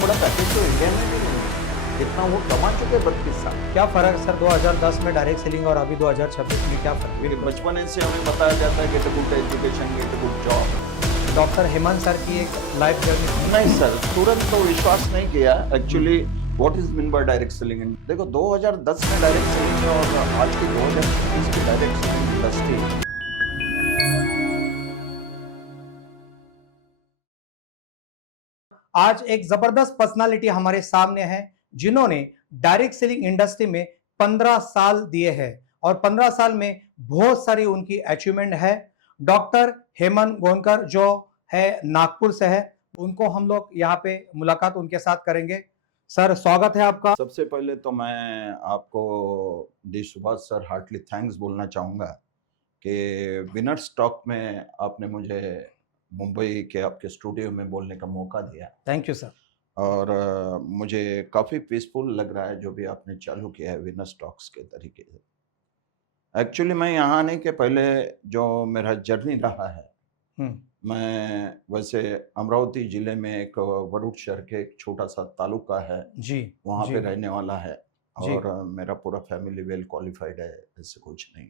बड़ा पैकेज तो इंडिया में भी नहीं है, जितना वो कमा चुके 32 साल। क्या फ़र्क है सर 2010 में डायरेक्ट सेलिंग और अभी 2026 में क्या फ़र्क है? बचपन से हमें बताया जाता है get a good education, get a good job. Doctor Hemant sir की एक लाइफ जर्नी। नहीं सर, तुरंत तो विश्वास नहीं किया। Actually what is mean by direct selling? देखो 2010 में डायरेक्ट सेलिंग और आज की 2026 की डायरेक्ट सेलिंग इंडस्ट्री। आज एक जबरदस्त पर्सनालिटी हमारे सामने है जिन्होंने डायरेक्ट सेलिंग इंडस्ट्री में 15 साल दिए हैं और 15 साल में बहुत सारी उनकी अचीवमेंट है। डॉक्टर हेमंत गोनकर जो है नागपुर से है, उनको हम लोग यहाँ पे मुलाकात उनके साथ करेंगे। सर स्वागत है आपका। सबसे पहले तो मैं आपको D Subhash sir heartily thanks बोलना चाहूँगा कि विनर स्टॉक में आपने मुझे मुंबई के आपके स्टूडियो में बोलने का मौका दिया। Thank you sir. और मुझे काफ़ी पीसफुल लग रहा है जो भी आपने चालू किया है विनर स्टॉक्स के तरीके से। एक्चुअली मैं यहाँ आने के पहले जो मेरा जर्नी रहा है, मैं वैसे अमरावती जिले में एक वरुड शहर के एक छोटा सा तालुका है, जी वहाँ जी पे रहने वाला है। जी। और मेरा पूरा फैमिली वेल क्वालिफाइड है, ऐसे कुछ नहीं।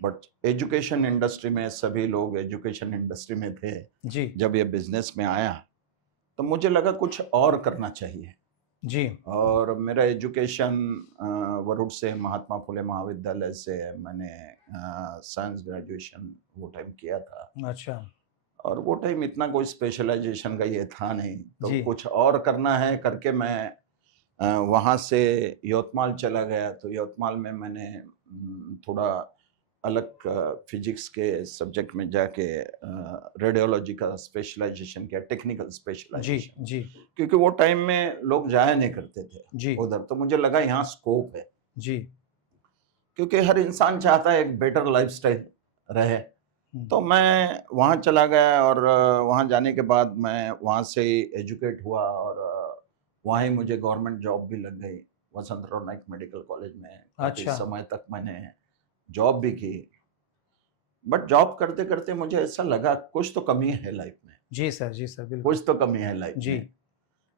बट एजुकेशन इंडस्ट्री में सभी लोग एजुकेशन इंडस्ट्री में थे। जी जब ये बिजनेस में आया तो मुझे लगा कुछ और करना चाहिए। जी। और मेरा एजुकेशन वरुड से महात्मा फुले महाविद्यालय से मैंने साइंस ग्रेजुएशन वो टाइम किया था। अच्छा। और वो टाइम इतना कोई स्पेशलाइजेशन का ये था नहीं, तो जी कुछ और करना है करके मैं वहाँ से यवतमाल चला गया। तो यवतमाल में मैंने थोड़ा अलग फिजिक्स के सब्जेक्ट में जाके रेडियोलॉजी का स्पेशलाइजेशन किया, टेक्निकल जी स्पेशलाइजेशन। जी क्योंकि वो टाइम में लोग जाया नहीं करते थे जी उधर, तो मुझे लगा यहाँ स्कोप है। जी। क्योंकि हर इंसान चाहता है एक बेटर लाइफस्टाइल रहे। तो मैं वहाँ चला गया और वहाँ जाने के बाद मैं वहाँ से ही एजुकेट हुआ और वहाँ ही मुझे गवर्नमेंट जॉब भी लग गई वसंतराव नाइक मेडिकल कॉलेज में। काफ़ी अच्छा। समय तक मैंने जॉब भी की। बट जॉब करते करते मुझे ऐसा लगा कुछ तो कमी है लाइफ में, जी सर बिल्कुल। कुछ तो कमी है लाइफ जी में।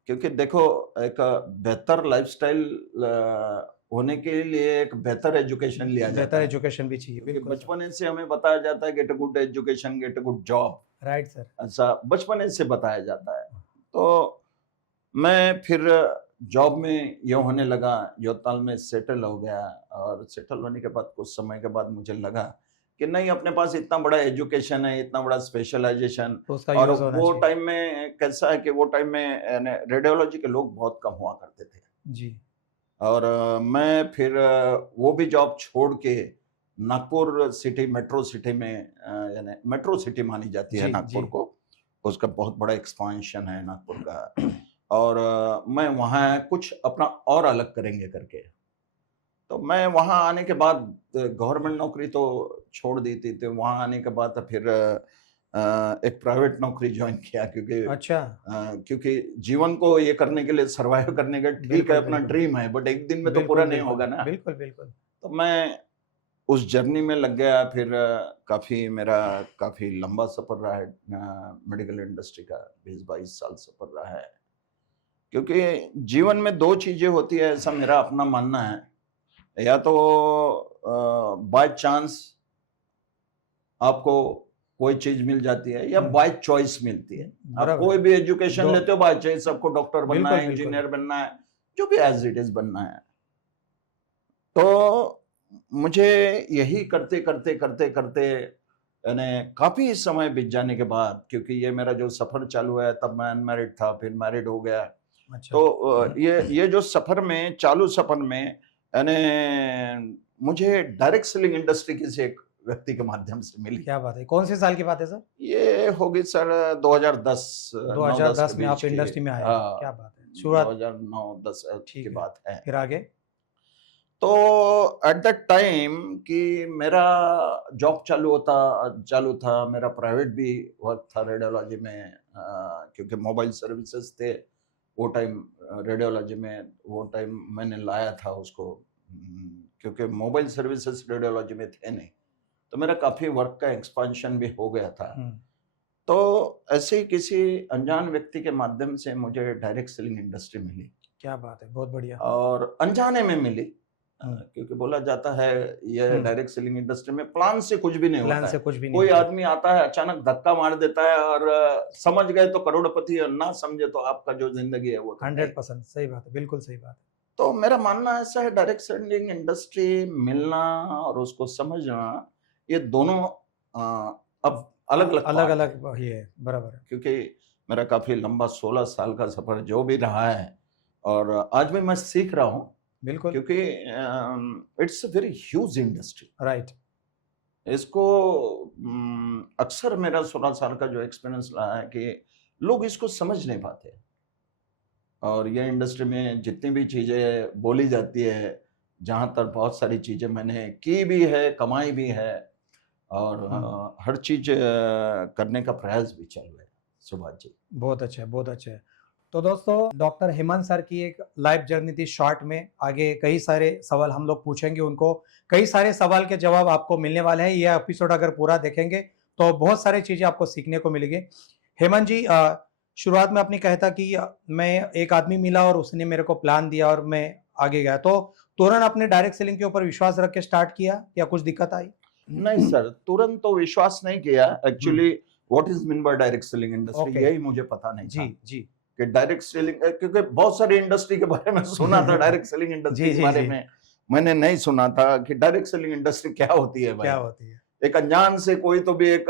क्योंकि देखो, एक बेहतर लाइफस्टाइल होने के लिए एक बेहतर एजुकेशन लिया बेहतर जाता है। एजुकेशन भी चाहिए, क्योंकि बिल्कुल सर। बचपन से हमें बताया जाता है get a good education, get a good job, right sir. ऐसा बचपन से बताया जाता है। तो मैं फिर जॉब में ये होने लगा, यवतमाल में सेटल हो गया। और सेटल होने के बाद कुछ समय के बाद मुझे लगा कि नहीं, अपने पास इतना बड़ा एजुकेशन है, इतना बड़ा स्पेशलाइजेशन। तो उसका और यूज होना वो चाहिए। टाइम में कैसा है कि वो टाइम में रेडियोलॉजी के लोग बहुत कम हुआ करते थे। जी और मैं फिर वो भी जॉब छोड़ के नागपुर सिटी, मेट्रो सिटी में, यानी मेट्रो सिटी मानी जाती है जी जी। नागपुर को, उसका बहुत बड़ा एक्सपांशन है नागपुर का। और मैं वहाँ कुछ अपना और अलग करेंगे करके, तो मैं वहाँ आने के बाद गवर्नमेंट नौकरी तो छोड़ दी थी। तो वहाँ आने के बाद फिर एक प्राइवेट नौकरी ज्वाइन किया। क्योंकि अच्छा। क्योंकि जीवन को ये करने के लिए, सर्वाइव करने का, ठीक है बिल्कुल अपना बिल्कुल ड्रीम है, बट एक दिन में तो पूरा बिल्कुल नहीं बिल्कुल होगा ना। बिल्कुल बिल्कुल। तो मैं उस जर्नी में लग गया। फिर काफ़ी मेरा काफ़ी लंबा सफ़र रहा है मेडिकल इंडस्ट्री का, 20-22 साल सफ़र रहा है। क्योंकि जीवन में दो चीज़ें होती है, ऐसा मेरा अपना मानना है। या तो बाय चांस आपको कोई चीज़ मिल जाती है, या बाय चॉइस मिलती है। आप बराबर कोई है। भी एजुकेशन दो। लेते हो बाय चॉइस, आपको डॉक्टर बनना बिल्कुल है, बिल्कुल। इंजीनियर बनना है, जो भी एज इट इज़ बनना है। तो मुझे यही करते करते करते करते यानी काफ़ी समय बीत जाने के बाद, क्योंकि ये मेरा जो सफ़र चालू है तब मैं अनमैरिड था, फिर मैरिड हो गया। अच्छा। तो ये जो सफ़र में, चालू सफ़र में, यानी मुझे डायरेक्ट सेलिंग इंडस्ट्री किसी एक व्यक्ति के माध्यम से मिली। क्या बात है, कौन से साल की बात है सर? ये होगी सर 2010, 9-10 के 2010 में बीच आप की। इंडस्ट्री में आए हैं, क्या हाँ, बात है, शुरुआत। 2009-10 की ठीक है, बात है। फिर आगे। तो एट दैट टाइम कि मेरा जॉब चालू था, मेरा प्राइवेट भी वर्क था रेडियोलॉजी में, क्योंकि मोबाइल सर्विसेज थे वो टाइम रेडियोलॉजी में। वो टाइम मैंने लाया था उसको, क्योंकि मोबाइल सर्विसेज रेडियोलॉजी में थे नहीं। तो मेरा काफ़ी वर्क का एक्सपांशन भी हो गया था। तो ऐसे ही किसी अनजान व्यक्ति के माध्यम से मुझे डायरेक्ट सेलिंग इंडस्ट्री मिली क्या बात है, बहुत बढ़िया। और अनजाने में मिली। हुँ, क्योंकि बोला जाता है ये हुँ, डायरेक्ट सेलिंग इंडस्ट्री में प्लान से कुछ भी नहीं प्लान होता से है। कुछ भी नहीं कोई होता। आदमी आता है अचानक धक्का मार देता है और समझ गए तो करोड़पति और ना समझे तो आपका जो जिंदगी है वो तो है ही। 100% सही बात है, बिल्कुल सही बात है। तो मेरा मानना ऐसा है डायरेक्ट सेलिंग इंडस्ट्री मिलना और उसको समझना ये दोनों अब अलग अलग पार्ट है। अलग-अलग ये है, बराबर है। क्योंकि मेरा काफी लंबा 16 साल का सफर जो भी रहा है और आज भी मैं सीख रहा हूँ बिल्कुल, क्योंकि it's a very huge industry. Right. इसको अक्सर मेरा 16 साल का जो एक्सपीरियंस रहा है कि लोग इसको समझ नहीं पाते और ये इंडस्ट्री में जितनी भी चीज़ें बोली जाती है, जहाँ तक बहुत सारी चीज़ें मैंने की भी है, कमाई भी है और हुँ, हर चीज़ करने का प्रयास भी चल रहा है। सुभाष जी। बहुत अच्छा है, बहुत अच्छा है। तो दोस्तों, डॉक्टर हेमंत सर की एक लाइफ जर्नी थी शॉर्ट में। आगे कई सारे सवाल हम लोग पूछेंगे उनको। कई सारे सवाल के जवाब आपको मिलने वाले हैं। ये एपिसोड अगर पूरा देखेंगे, तो बहुत सारी चीज़ें आपको सीखने को मिलेंगी। हेमंत जी, शुरुआत में आपने कहा था कि मैं एक आदमी मिला और उसने मेरे को प्लान दिया और मैं आगे गया। तो तुरंत आपने डायरेक्ट सेलिंग के ऊपर विश्वास रख के स्टार्ट किया या कुछ दिक्कत आई? नहीं सर, तुरंत तो विश्वास नहीं किया। हुँ, actually what is mean by direct selling industry okay. यही मुझे पता नहीं जी, था जी। कि डायरेक्ट सेलिंग क्योंकि बहुत सारी इंडस्ट्री के बारे में सुना था, डायरेक्ट सेलिंग इंडस्ट्री जी, के जी, बारे जी। में मैंने नहीं सुना था कि डायरेक्ट सेलिंग इंडस्ट्री क्या होती है क्या भाई। होती है? एक अनजान से कोई तो भी एक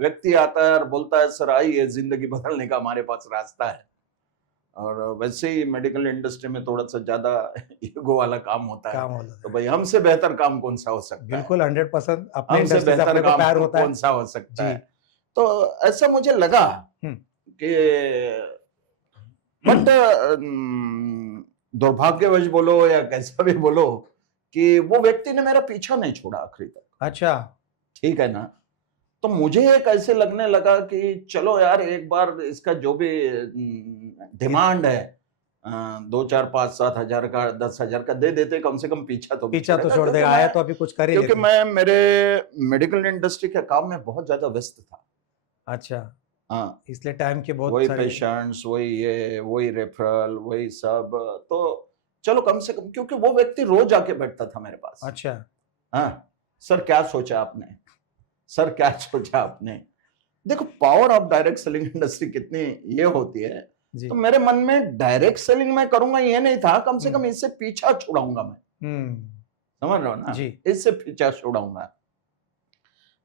व्यक्ति आता है और बोलता है सर आइए जिंदगी बदलने का हमारे पास रास्ता है। और वैसे ही मेडिकल इंडस्ट्री में थोड़ा सा ज्यादा ईगो वाला काम होता है। काम होता तो है। भाई हमसे बेहतर काम कौन सा हो सकता है, बिल्कुल 100% अपने हमसे इंडस्ट्री से बेहतर अपने को काम प्यार होता कौन है। सा हो सकता जी। है। तो ऐसा मुझे लगा हुँ। कि बट दुर्भाग्यवश बोलो या कैसा भी बोलो कि वो व्यक्ति ने मेरा पीछा नहीं छोड़ा आखिरी तक। अच्छा। ठीक है ना। तो मुझे एक ऐसे लगने लगा कि चलो यार एक बार इसका जो भी इत डिमांड है 2 4 5 7 हजार का 10 हजार का दे देते कम से कम पीछा तो नहीं पीछा तो छोड़ेगा। छोड़ देगा, आया तो अभी कुछ कर ही क्योंकि लेते। मैं मेरे मेडिकल इंडस्ट्री के काम में बहुत ज्यादा व्यस्त था। अच्छा, हाँ, इसलिए टाइम के बहुत वही सारे। पेशेंट्स वही ये वही रेफरल वही सब। तो चलो कम से कम क्योंकि वो व्यक्ति रोज आके बैठता था मेरे पास। अच्छा, हाँ, सर क्या सोचा आपने, सर क्या सोचा आपने। देखो power of direct selling industry कितनी ये होती है। जी। तो मेरे मन में डायरेक्ट सेलिंग मैं करूंगा ये नहीं था, कम से हुँ, कम इससे पीछा छुड़ाऊंगा मैं। हुँ, समझ रहे हो ना, जी। इससे पीछा छुड़ाऊंगा।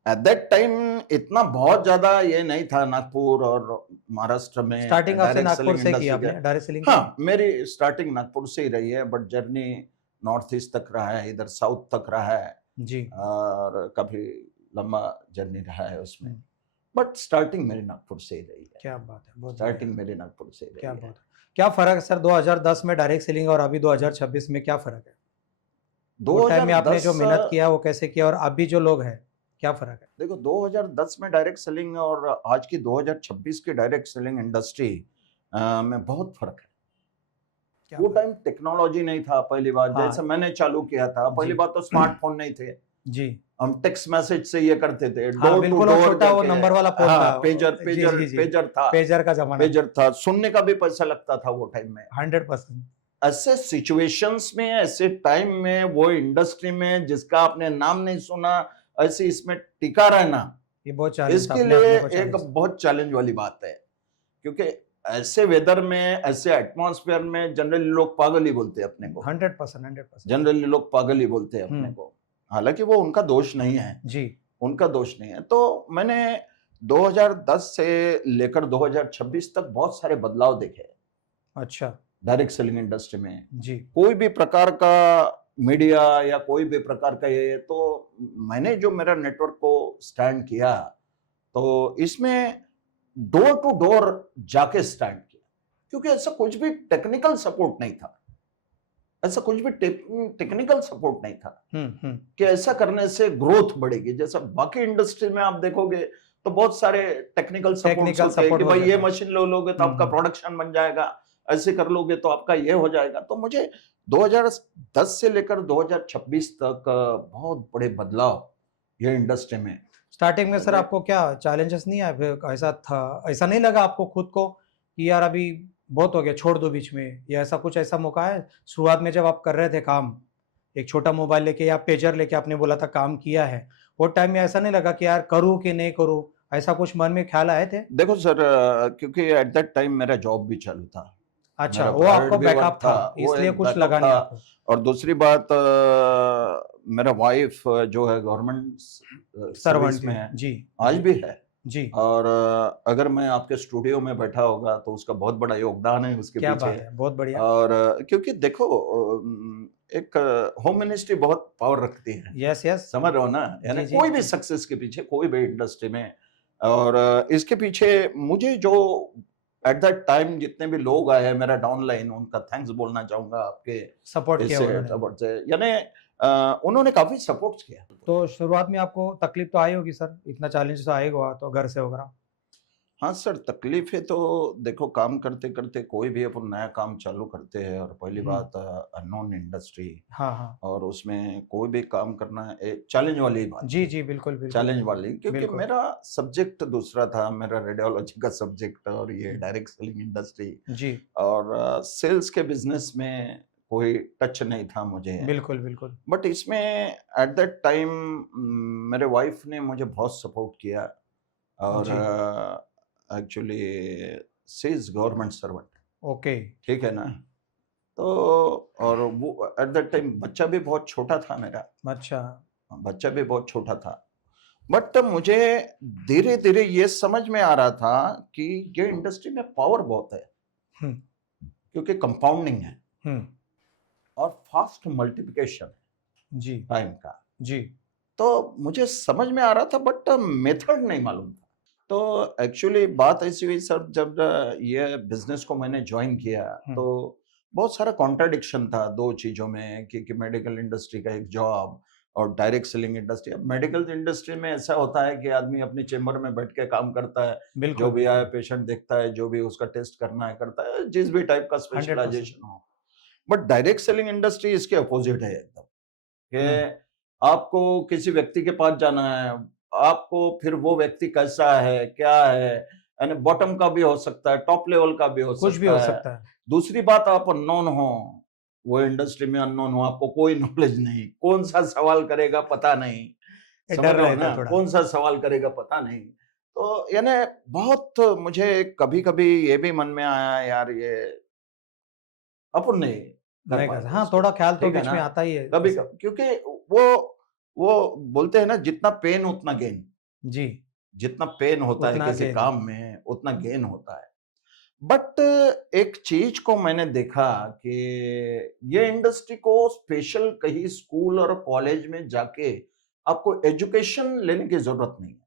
एट दैट टाइम इतना बहुत ज्यादा ये नहीं था नागपुर और महाराष्ट्र में स्टार्टिंग आपसे डायरेक्ट नागपुर सेलिंग से किया इंडस्ट्री आपने का। डायरेक्ट सेलिंग की? हाँ, मेरी स्टार्टिंग नागपुर से ही रही है बट जर्नी नॉर्थ ईस्ट तक रहा है, इधर साउथ तक रहा है जी। और काफी लंबा जर्नी रहा है उसमें। हुँ, बट स्टार्टिंग मेरी नागपुर से ही रही है। क्या बात है, बहुत स्टार्टिंग बढ़िया। मेरी नागपुर से ही क्या रही बात है। है। क्या फ़र्क है सर 2010 में डायरेक्ट सेलिंग और अभी 2026 में क्या फ़र्क है? वो टाइम में आपने 2010 जो मेहनत किया वो कैसे किया और अभी जो लोग हैं, क्या फ़र्क है? देखो 2010 में डायरेक्ट सेलिंग और आज की 2026 की डायरेक्ट सेलिंग इंडस्ट्री में बहुत फर्क है। क्या वो बात टाइम टेक्नोलॉजी नहीं था पहली बार, हाँ, जैसे मैंने चालू किया था पहली जी। बार तो स्मार्टफोन नहीं थे। जी। हम टेक्स्ट मैसेज से ये करते थे हाँ, डोर टू बिल्कुल वो डोर छोटा वो जाके। नंबर वाला फ़ोन हाँ, था। पेजर जी, पेजर जी, जी। पेजर था। पेजर का ज़माना। पेजर था, सुनने का भी पैसा लगता था वो टाइम में। 100%। ऐसे सिचुएशंस में ऐसे टाइम में वो इंडस्ट्री में जिसका आपने नाम नहीं सुना ऐसे इसमें टिका रहना ये बहुत चैलेंज था, इसके अपने लिए को एक चैलेंज था। बहुत चैलेंज वाली बात है। क्योंकि ऐसे वेदर में ऐसे एटमॉस्फेयर में जनरली लोग पागल ही बोलते हैं अपने को। 100%, 100%। जनरली लोग पागल ही बोलते हैं अपने हुँ, को। हालांकि वो उनका दोष नहीं है, जी। उनका दोष नहीं है। तो मैंने 2010 से लेकर 2026 तक बहुत सारे बदलाव देखे अच्छा, डायरेक्ट सेलिंग इंडस्ट्री में। जी। कोई भी प्रकार का मीडिया या कोई भी प्रकार का ये तो मैंने जो मेरा नेटवर्क को स्टैंड किया तो इसमें डोर टू डोर जाके स्टैंड किया। क्योंकि ऐसा कुछ भी टेक्निकल सपोर्ट नहीं था, ऐसा कुछ भी टेक्निकल सपोर्ट नहीं था हुँ, हुँ। कि ऐसा करने से ग्रोथ बढ़ेगी। जैसा बाकी इंडस्ट्री में आप देखोगे तो बहुत सारे टेक्निकल सपोर्ट टेक्निकल होते हैं सपोर्ट कि हो भाई ये जाता है। मशीन लोगे तो हुँ, आपका हुँ। प्रोडक्शन बन जाएगा, ऐसे कर लोगे तो आपका ये हो जाएगा। तो मुझे 2010 से लेकर 2026 तक बहुत बड़े बदलाव ये इंडस्ट्री में स्टार्टिंग में सर मैंने आपको क्या चैलेंजेस नहीं आए, फिर ऐसा था, ऐसा नहीं लगा आपको खुद को कि यार अभी बहुत हो गया, छोड़ दो बीच में, या ऐसा कुछ, ऐसा मौका है शुरुआत में जब आप कर रहे थे काम, एक छोटा मोबाइल लेके या पेजर लेके आपने बोला था काम किया है, वो टाइम में ऐसा नहीं लगा कि यार करूँ कि नहीं करूँ, ऐसा कुछ मन में ख्याल आए थे? देखो सर, क्योंकि एट दैट टाइम मेरा जॉब भी चालू था, अच्छा, मेरा वो प्राइवेट आपको भी वर्क बैकअप था, था, वो इसलिए एक कुछ बैकअप लगा नहीं था। आपको। और दूसरी बात, मेरा वाइफ जो है गवर्नमेंट सर्वेंट सर्विस में थी। है, जी, आज जी, भी है। जी। और अगर मैं आपके स्टूडियो में बैठा होगा तो उसका बहुत बड़ा योगदान है उसके क्या पीछे। बात है, बहुत बढ़िया। और क्योंकि देखो, एक होम मिनिस्ट्री बहुत पावर रखती है, यस, यस। समझ रहे हो ना, यानी जी, जी। कोई भी सक्सेस के पीछे, कोई भी इंडस्ट्री में। और इसके पीछे मुझे जो एट दैट टाइम जितने भी लोग आए हैं मेरा डाउनलाइन, उनका थैंक्स बोलना चाहूंगा आपके सपोर्ट किया इससे उन्होंने। सपोर्ट से, यानी उन्होंने काफी सपोर्ट किया। तो शुरुआत में आपको तकलीफ तो आई होगी सर, इतना चैलेंज तो आएगा तो घर से वगैरह। हाँ सर, तकलीफें तो देखो, काम करते करते कोई भी अपन नया काम चालू करते हैं, और पहली हम्म। बात अननोन इंडस्ट्री, हाँ, हाँ। और उसमें कोई भी काम करना एक चैलेंज वाली ही बात जी, थी। जी, बिल्कुल, बिल्कुल। चैलेंज वाली, क्योंकि बिल्कुल। मेरा सब्जेक्ट दूसरा था, मेरा रेडियोलॉजी का सब्जेक्ट, और ये हम्म, डायरेक्ट सेलिंग इंडस्ट्री, जी, और सेल्स के बिजनेस में कोई टच नहीं था मुझे। बिल्कुल, बिल्कुल। बट इसमें एट दैट टाइम मेरे वाइफ ने मुझे बहुत सपोर्ट किया। और जी, actually she is government servant, okay. ठीक है ना। तो और वो एट दैट टाइम बच्चा भी बहुत छोटा था मेरा, अच्छा। बच्चा भी बहुत छोटा था। बट मुझे धीरे धीरे ये समझ में आ रहा था कि ये इंडस्ट्री में पावर बहुत है, हम्म, क्योंकि कंपाउंडिंग है हम्म। और फास्ट मल्टीप्लिकेशन जी, टाइम का। जी। तो मुझे समझ में आ रहा था, बट मेथड नहीं मालूम था। तो एक्चुअली बात ऐसी हुई सर, जब ये बिजनेस को मैंने ज्वाइन किया, हम्म, तो बहुत सारा कॉन्ट्राडिक्शन था दो चीजों में, कि मेडिकल इंडस्ट्री का एक जॉब और डायरेक्ट सेलिंग इंडस्ट्री। अब मेडिकल इंडस्ट्री में ऐसा होता है कि आदमी अपनी चेम्बर में बैठ के काम करता है, जो बिल्कुल, भी आए बिल्कुल। पेशेंट देखता है, जो भी उसका टेस्ट करना है करता है, जिस भी टाइप का 100%। स्पेशलाइजेशन हो। बट डायरेक्ट सेलिंग इंडस्ट्री इसके अपोजिट है एकदम, हम्म। कि आपको किसी व्यक्ति के पास जाना है, आपको फिर वो व्यक्ति कैसा है, क्या है, यानी बॉटम का भी हो सकता है, टॉप लेवल का भी हो कुछ भी हो सकता है। सकता है। दूसरी बात, आप अननोन हो, वो इंडस्ट्री में अननोन हो, आपको कोई नॉलेज नहीं, कौन सा सवाल करेगा पता नहीं, ये समझ डर रहे हो रहता है ना, थोड़ा। कौन सा सवाल करेगा पता नहीं। तो यानी बहुत मुझे कभी कभी ये भी मन में आया, यार ये अपन नहीं कर नहीं कर पाएंगे हाँ, इसको, थोड़ा ख्याल तो ठीक है बीच ना। में आता ही है कभी ऐसे। क्योंकि वो वो बोलते हैं ना, जितना पेन उतना गेन, जी, जितना पेन होता है उतना किसी गेन। काम में उतना गेन होता है। बट एक चीज को मैंने देखा कि ये इंडस्ट्री को स्पेशल कहीं स्कूल और कॉलेज में जाके आपको एजुकेशन लेने की जरूरत नहीं है।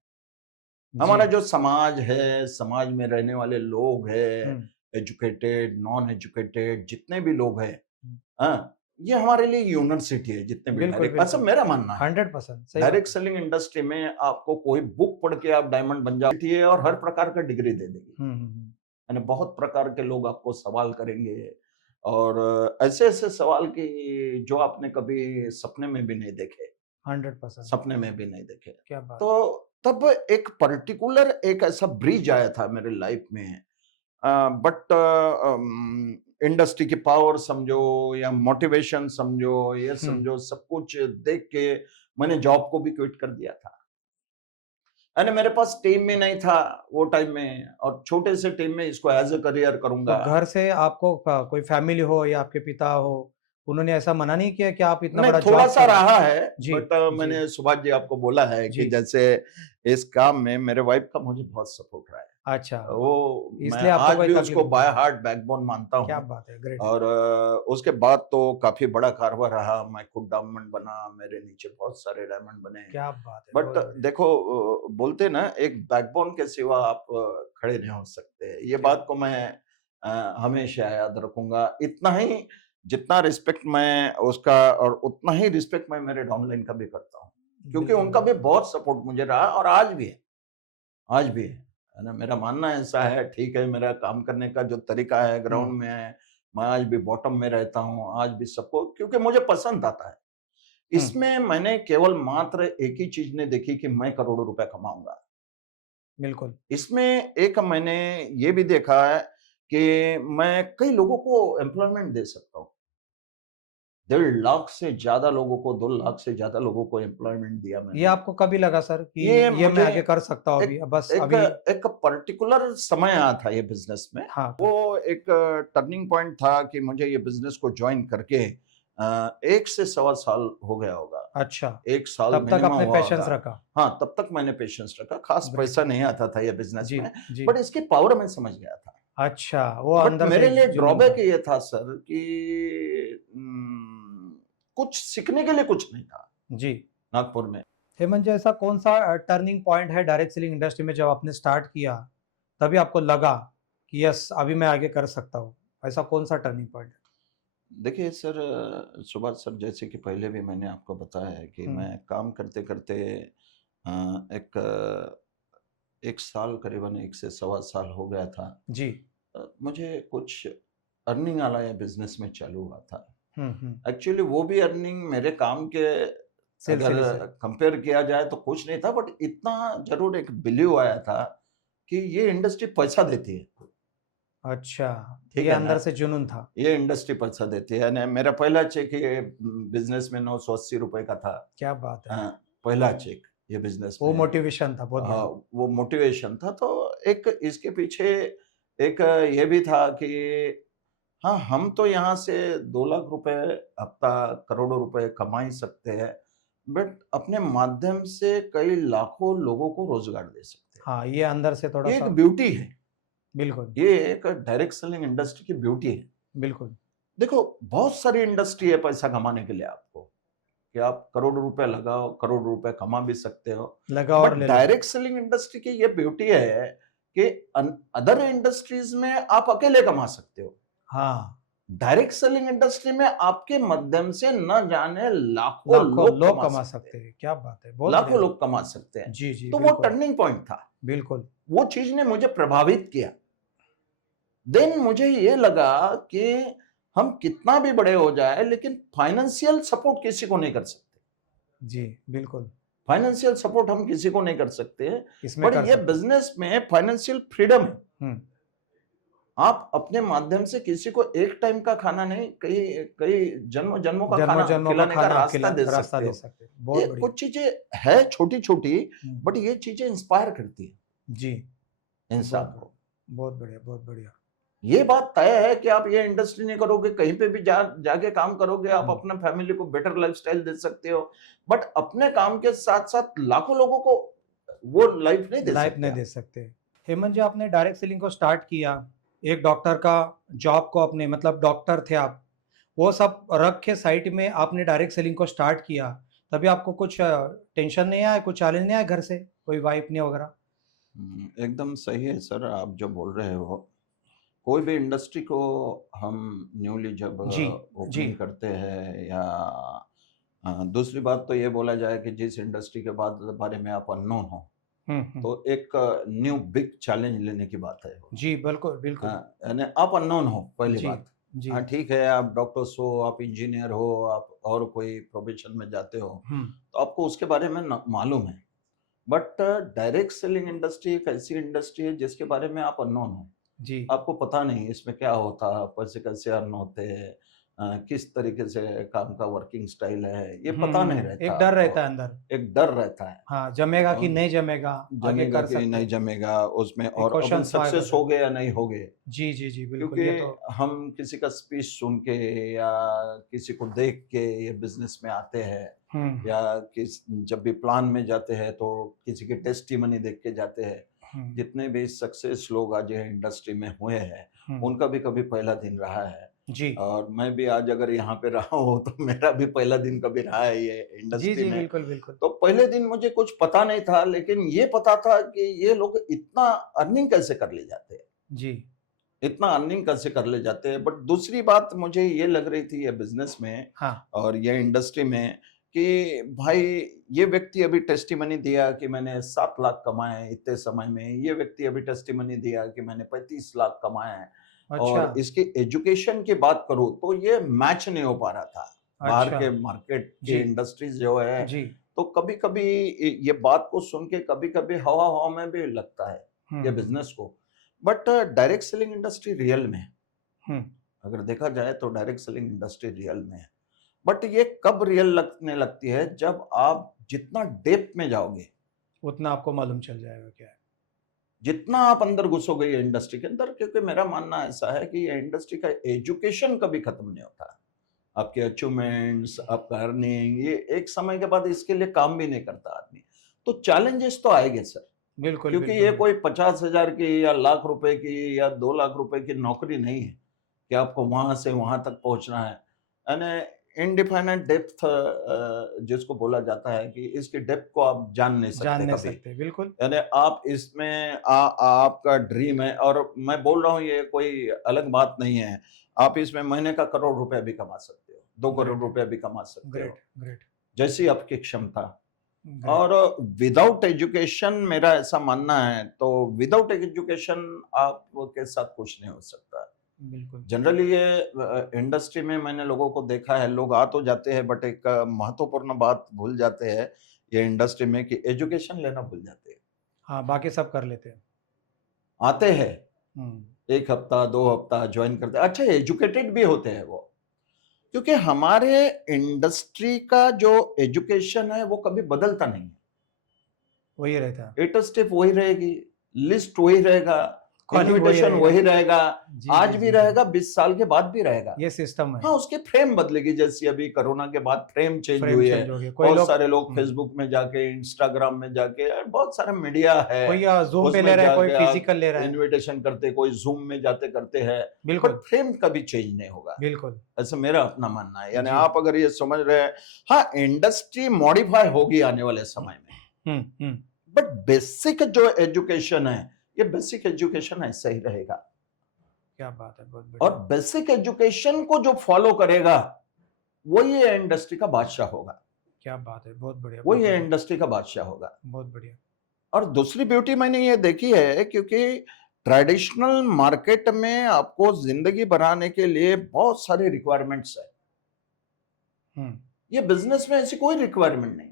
जी। हमारा जो समाज है, समाज में रहने वाले लोग हैं, हम्म, एजुकेटेड नॉन एजुकेटेड जितने भी लोग हैं, हम्म। हाँ, ये हमारे लिए यूनिवर्सिटी है, जितने भी बिल्कुल, डायरेक्ट, ऐसा बिल्कुल। मेरा मानना है। 100% सही बात डायरेक्ट है। सेलिंग इंडस्ट्री में आपको कोई बुक पढ़ के आप डायमंड बन जाती है, और हर प्रकार का डिग्री दे देगी, यानी बहुत प्रकार के लोग आपको सवाल करेंगे, और ऐसे ऐसे सवाल की जो आपने कभी सपने में भी नहीं देखे, 100%। सपने में भी नहीं देखे। क्या बात। तो तब एक पर्टिकुलर एक ऐसा ब्रिज आया था मेरे लाइफ में। बट इंडस्ट्री की पावर समझो या मोटिवेशन समझो, ये हम्म। समझो, सब कुछ देख के मैंने जॉब को भी क्विट कर दिया था। यानी मेरे पास टीम में नहीं था वो टाइम में, और छोटे से टीम में इसको एज ए करियर तो करूंगा। घर से आपको कोई फैमिली हो या आपके पिता हो, उन्होंने ऐसा मना नहीं किया कि आप इतना नहीं, बड़ा थोड़ा जॉब सा कर रहे हैं? रहा है, जी, बट जी, मैंने सुभाष जी आपको बोला है कि जी। जैसे इस काम में मेरे वाइफ का मुझे बहुत सपोर्ट रहा है। अच्छा, वो मैं इसलिए आपको आज कोई भी तकलीफ उसको नहीं बाय हुई। हार्ट बैकबोन मानता क्या हूँ। बात है, ग्रेट। और उसके बाद तो काफी बड़ा कारवां रहा, मैं खुद डायमंड बना, मेरे नीचे बहुत सारे डायमंड बने। क्या बात है, बट बहुत बढ़िया। देखो, बोलते ना, एक बैकबोन के सिवा आप खड़े नहीं हो सकते, ये क्या बात को मैं हमेशा याद रखूंगा। इतना ही जितना रिस्पेक्ट मैं उसका, और उतना ही रिस्पेक्ट मैं मेरे डाउनलाइन का भी करता हूँ, क्योंकि बिल्कुल, उनका भी बिल्कुल। बहुत सपोर्ट मुझे रहा, और आज भी है, आज भी है ना। मेरा मानना ऐसा है, ठीक है, मेरा काम करने का जो तरीका है हम्म, ग्राउंड में है, मैं आज भी बॉटम में रहता हूँ, आज भी सबको, क्योंकि मुझे पसंद आता है। इसमें मैंने केवल मात्र एक ही चीज ने देखी कि मैं करोड़ों रुपए कमाऊंगा। बिल्कुल। इसमें एक मैंने ये भी देखा है कि मैं कई लोगों को एम्प्लॉयमेंट दे सकता हूँ। 1.5 लाख से ज्यादा लोगों को, 2 लाख से ज्यादा लोगों को एम्प्लॉयमेंट दिया ये मैंने। आपको कभी लगा सर कि ये ये मैं मुझे आगे कर सकता हूँ अभी? एक बस एक अभी एक पर्टिकुलर समय आया था ये बिजनेस में। हाँ, वो एक टर्निंग पॉइंट था कि मुझे ये बिजनेस को ज्वाइन करके 1 से सवा साल हो गया होगा। अच्छा, 1 साल तब तक मिनिमम आपने हुआ पेशेंस होगा। रखा। हाँ, तब तक मैंने पेशेंस रखा। खास ग्रेट। पैसा नहीं आता था ये बिजनेस जी, में, जी। बट इसकी पावर मैं समझ गया था। अच्छा, वो बट अंदर से मेरे लिए जुनून ड्रॉबैक था। ये था सर कि कुछ सीखने के लिए कुछ नहीं था जी। नागपुर में। हेमंत जी, ऐसा कौन-सा टर्निंग पॉइंट है डायरेक्ट सेलिंग इंडस्ट्री में जब आपने स्टार्ट किया, तभी आपको लगा कि यस अभी मैं आगे कर सकता हूँ? ऐसा कौन-सा टर्निंग पॉइंट है? देखिए सर, सुभाष सर, जैसे कि पहले भी मैंने आपको बताया है कि हुँ, मैं काम करते-करते एक 1 साल, करीबन 1 से सवा साल हो गया था। जी। मुझे कुछ अर्निंग वाला ये बिज़नेस में चालू हुआ था। हुँ, हुँ। एक्चुअली वो भी अर्निंग मेरे काम के अगर सिलसिले से। कंपेयर किया जाए तो कुछ नहीं था, बट इतना ज़रूर एक बिलीव आया था कि ये इंडस्ट्री पैसा देती है। अच्छा, ठीक ये है ना? अंदर से जुनून था। ये इंडस्ट्री पैसा देती है। यानी मेरा पहला चेक ये बिज़नेस में ₹980 का था। क्या बात है! पहला चेक ये बिज़नेस वो में। मोटिवेशन था, बहुत बड़ा। वो मोटिवेशन था। तो एक इसके पीछे एक ये भी था कि हाँ, हम तो यहाँ से 2 लाख रुपए हफ्ता, करोड़ों रुपए कमा ही सकते हैं, बट अपने माध्यम से कई लाखों लोगों को रोज़गार दे सकते हैं। हाँ, ये अंदर से ये एक थोड़ा-सा ब्यूटी है। बिल्कुल, ये एक डायरेक्ट सेलिंग इंडस्ट्री की ब्यूटी है। बिल्कुल। देखो, बहुत सारी इंडस्ट्री है पैसा कमाने के लिए आपको, कि आप करोड़ों रुपए लगाओ, करोड़ रुपए कमा भी सकते हो। लगाओ बट और ले लो। डायरेक्ट सेलिंग इंडस्ट्री की ये ब्यूटी है कि अदर इंडस्ट्रीज में आप अकेले कमा सकते हो। हाँ, डायरेक्ट सेलिंग इंडस्ट्री में आपके माध्यम से न जाने लाखों लाखों लोग लोग कमा कमा सकते सकते हैं। हैं। क्या बात है! बहुत लाखों बढ़िया। लोग कमा सकते हैं। जी, जी, तो वो बिल्कुल, टर्निंग पॉइंट था। बिल्कुल। वो चीज ने मुझे प्रभावित किया। देन मुझे ये लगा कि हम कितना भी बड़े हो जाए, लेकिन फाइनेंशियल सपोर्ट किसी को नहीं कर सकते। जी, बिल्कुल, फाइनेंशियल सपोर्ट हम किसी को नहीं कर सकते, इसमें बट कर ये सकते हैं। बिजनेस में फाइनेंशियल फ्रीडम है। हुँ, आप अपने माध्यम से किसी को एक टाइम का खाना नहीं, कई कई जन्मों जन्मों का खाना जन्मों-जन्मों का खिलाने का खाना रास्ता दे रास्ता सकते दे हो। सकते हैं। ये बहुत बढ़िया। कुछ चीजें है छोटी छोटी, हुँ, बट ये चीजें इंस्पायर करती है जी, बहुत इंसान बढ़िया, को। बहुत बढ़िया, बहुत बढ़िया। ये बात तय है कि आप ये इंडस्ट्री नहीं करोगे, कहीं पे भी जाके काम करोगे, आप हुँ, अपने फैमिली को बेटर लाइफस्टाइल दे सकते हो, बट अपने काम के साथ साथ लाखों लोगों को वो लाइफ नहीं दे लाइफ सकते नहीं आप। दे सकते। हेमंत जी, आपने डायरेक्ट सेलिंग को स्टार्ट किया, एक डॉक्टर का जॉब को अपने मतलब डॉक्टर थे आप, वो सब रख के साइड में आपने डायरेक्ट सेलिंग को स्टार्ट किया, तभी आपको कुछ टेंशन नहीं आया, कुछ चैलेंज नहीं आया घर से? कोई वाइफ ने वगैरह? एकदम सही है सर, आप जो बोल रहे हो। कोई भी इंडस्ट्री को हम न्यूली जब जी, जी। ओपनिंग करते हैं, या दूसरी बात तो ये बोला जाए कि जिस इंडस्ट्री के बारे में आप अननोन हो, हुँ, हुँ। तो एक न्यू बिग चैलेंज लेने की बात है वो। जी, बिल्कुल, बिल्कुल। यानी आप अननोन हो, पहली जी, बात। जी। हाँ, ठीक है, आप डॉक्टर्स हो, आप इंजीनियर हो, आप और कोई प्रोफेशन में जाते हो, हुँ, तो आपको उसके बारे में मालूम है। बट डायरेक्ट सेलिंग इंडस्ट्री एक ऐसी इंडस्ट्री है जिसके बारे में आप अननोन हो। जी। आपको पता नहीं इसमें क्या होता है, पैसे कैसे अर्न होते हैं, किस तरीके से काम का वर्किंग स्टाइल है, ये पता नहीं रहता। एक डर रहता और है अंदर। एक डर रहता है। हाँ, जमेगा कि और नहीं जमेगा, आगे जमेगा कर कि सकते नहीं हैं। जमेगा उसमें, एक और अपन क्वेश्चन्स आएगा सक्सेस अंदर। हो गए या नहीं हो गए। जी, जी, जी, बिल्कुल, क्योंकि ये तो हम किसी का स्पीच सुन के या किसी को देख के ये बिजनेस में आते हैं, हुँ, या जब भी प्लान में जाते हैं तो किसी की टेस्टिमनी देख के जाते हैं। हुँ, जितने भी सक्सेस लोग आज ये इंडस्ट्री में हुए हैं, हुँ। उनका भी कभी पहला दिन रहा है। जी। और मैं भी आज अगर यहाँ पे रहा हूँ तो मेरा भी पहला दिन कभी रहा है ये जी, इंडस्ट्री जी, में। बिल्कुल, बिल्कुल। तो पहले दिन मुझे कुछ पता नहीं था, लेकिन ये पता था कि ये लोग इतना अर्निंग कैसे कर ले जाते हैं, जी। इतना अर्निंग कैसे कर ले जाते हैं। बट दूसरी बात मुझे ये लग रही थी ये बिजनेस में हाँ, और ये इंडस्ट्री में, कि भाई ये व्यक्ति अभी टेस्टिमनी दिया कि मैंने 7 लाख कमाए इतने समय में, ये व्यक्ति अभी टेस्टिमनी दिया कि मैंने 35 लाख कमाए हैं, अच्छा, और इसकी एजुकेशन की बात करूं तो ये मैच नहीं हो पा रहा था। बाहर अच्छा। के मार्केट की जी। इंडस्ट्रीज जो है, जी। तो कभी कभी ये बात को सुन के कभी कभी हवा हवा में भी लगता है ये हम्म। बिजनेस को। But direct selling industry real में है। हम्म। अगर देखा जाए तो डायरेक्ट सेलिंग इंडस्ट्री रियल में है। बट ये कब रियल लगने लगती है, जब आप जितना डेप्थ में जाओगे, उतना आपको मालूम चल जाएगा क्या है। जितना आप अंदर घुसोगे ये इंडस्ट्री के अंदर, क्योंकि मेरा मानना ऐसा है कि ये इंडस्ट्री का एजुकेशन कभी खत्म नहीं होता। आपके अचीवमेंट्स, आपका अर्निंग, ये एक समय के बाद इसके लिए काम भी नहीं करता आदमी। तो चैलेंजेस तो आएंगे सर, बिल्कुल क्योंकि बिल्कुल। ये कोई 50,000 की या लाख रुपए की या 2 लाख रुपए की नौकरी नहीं है कि आपको वहां से वहां तक पहुंचना है। यानी इनडिफाइनाइट डेप्थ जिसको बोला जाता है कि इसकी डेप्थ को आप जान नहीं जान सकते नहीं कभी। सकते, बिल्कुल। यानी आप इसमें आपका ड्रीम है, और मैं बोल रहा हूँ ये कोई अलग बात नहीं है। आप इसमें महीने का करोड़ रुपया भी कमा सकते हो, 2 करोड़ ग्रेट। रुपया भी कमा सकते हो, ग्रेट। ग्रेट। जैसी आपकी क्षमता। ग्रेट। और विदाउट एजुकेशन, मेरा ऐसा मानना है, तो विदाउट एजुकेशन आपके साथ कुछ नहीं हो सकता। बिल्कुल। जनरली ये इंडस्ट्री में मैंने लोगों को देखा है, लोग आ तो जाते हैं बट एक महत्वपूर्ण बात भूल जाते हैं ये इंडस्ट्री में, कि एजुकेशन लेना भूल जाते हैं। हाँ, बाकी सब कर लेते हैं। आते हैं, हम्म। 1 हफ्ता 2 हफ्ता ज्वाइन करते हैं, अच्छा एजुकेटेड भी होते हैं वो, क्योंकि हमारे इंडस्ट्री का जो एजुकेशन है वो कभी बदलता नहीं है। वही रहता है। एट स्टेप वही रहेगी, लिस्ट वही रहेगा, कॉलिंग वही इन्विटेशन रहेगा। वही रहेगा, जी आज जी भी जी जी। रहेगा, 20 साल के बाद भी रहेगा। ये सिस्टम है। हाँ, उसकी फ्रेम बदलेगी, जैसी अभी कोरोना के बाद फ्रेम चेंज फ्रेम हुई है। चेंज हो गया, कोई बहुत लोग सारे लोग फेसबुक में जाके, इंस्टाग्राम में जाके, और बहुत सारा मीडिया है, कोई जूम पे ले उसमें रहा है, कोई जाके आप फिजिकल ले रहा है। इनविटेशन करते, कोई जूम में जाते करते हैं, बट बिल्कुल फ्रेम कभी चेंज नहीं होगा। बिल्कुल। ऐसा मेरा अपना मानना है। यानी जी। आप अगर ये समझ रहे हैं, हाँ इंडस्ट्री मॉडिफाई होगी आने वाले समय में, हम्म। बट बेसिक जो एजुकेशन है, ये बेसिक एजुकेशन ऐसा ही रहेगा। क्या बात है, बहुत और बढ़िया। बेसिक एजुकेशन को जो फॉलो करेगा वो ये इंडस्ट्री का बादशाह होगा, क्या बात है, बहुत बढ़िया, वो बहुत ये बढ़िया, इंडस्ट्री का बादशाह होगा। बहुत बढ़िया। और दूसरी ब्यूटी मैंने ये देखी है, क्योंकि ट्रेडिशनल मार्केट में आपको जिंदगी बनाने के लिए बहुत सारे रिक्वायरमेंट्स है। हम्म। ये बिजनेस में ऐसी कोई रिक्वायरमेंट नहीं है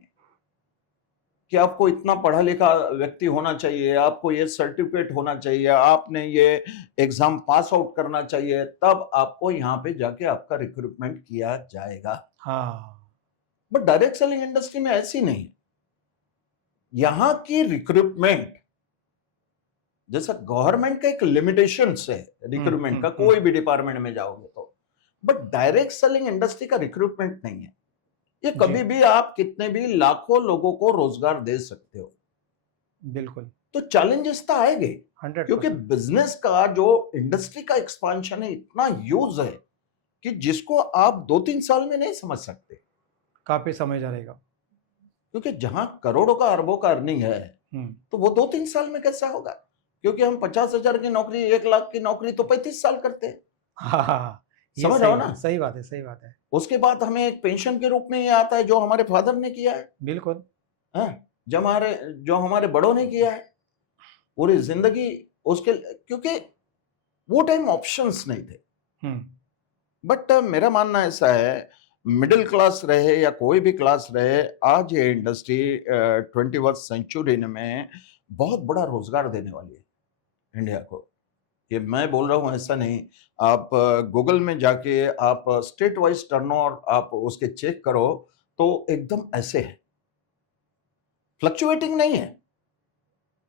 कि आपको इतना पढ़ा लिखा व्यक्ति होना चाहिए, आपको ये सर्टिफिकेट होना चाहिए, आपने ये एग्जाम पास आउट करना चाहिए, तब आपको यहाँ पे जाके आपका रिक्रूटमेंट किया जाएगा। हाँ। बट डायरेक्ट सेलिंग इंडस्ट्री में ऐसी नहीं है। यहाँ की रिक्रूटमेंट, जैसा गवर्नमेंट का एक लिमिटेशन है रिक्रूटमेंट का, कोई भी डिपार्टमेंट में जाओगे तो, बट डायरेक्ट सेलिंग इंडस्ट्री का रिक्रूटमेंट नहीं है। ये कभी जी। भी आप कितने भी लाखों लोगों को रोजगार दे सकते हो। बिल्कुल। तो चैलेंजेस तो आएंगे, 100%। क्योंकि बिजनेस का जो इंडस्ट्री का एक्सपांशन है इतना यूज है कि जिसको आप 2-3 साल में नहीं समझ सकते। काफी समय जाएगा। क्योंकि जहां करोड़ों का अरबों का अर्निंग है, हम्म। तो वो 2-3 साल में कैसा होगा? क्योंकि हम 50,000 की नौकरी, 1 लाख की नौकरी तो 35 साल करते हैं। हाँ, ये समझ सही रहे हो है, ना? सही बात है, सही बात है। उसके बाद हमें एक पेंशन के रूप में ये आता है, जो हमारे फादर ने किया है, बिल्कुल। हाँ? जो हमारे बड़ों ने किया है पूरी जिंदगी उसके, क्योंकि वो टाइम ऑप्शंस नहीं थे। हम्म। बट मेरा मानना ऐसा है, मिडिल क्लास रहे या कोई भी क्लास रहे, आज ये इंडस्ट्री 21st सेंचुरी में बहुत बड़ा रोजगार देने वाली है इंडिया को। ये मैं बोल रहा हूँ, ऐसा नहीं। आप गूगल में जाके आप स्टेट वाइज टर्नओवर आप उसके चेक करो, तो एकदम ऐसे है, फ्लक्चुएटिंग नहीं है,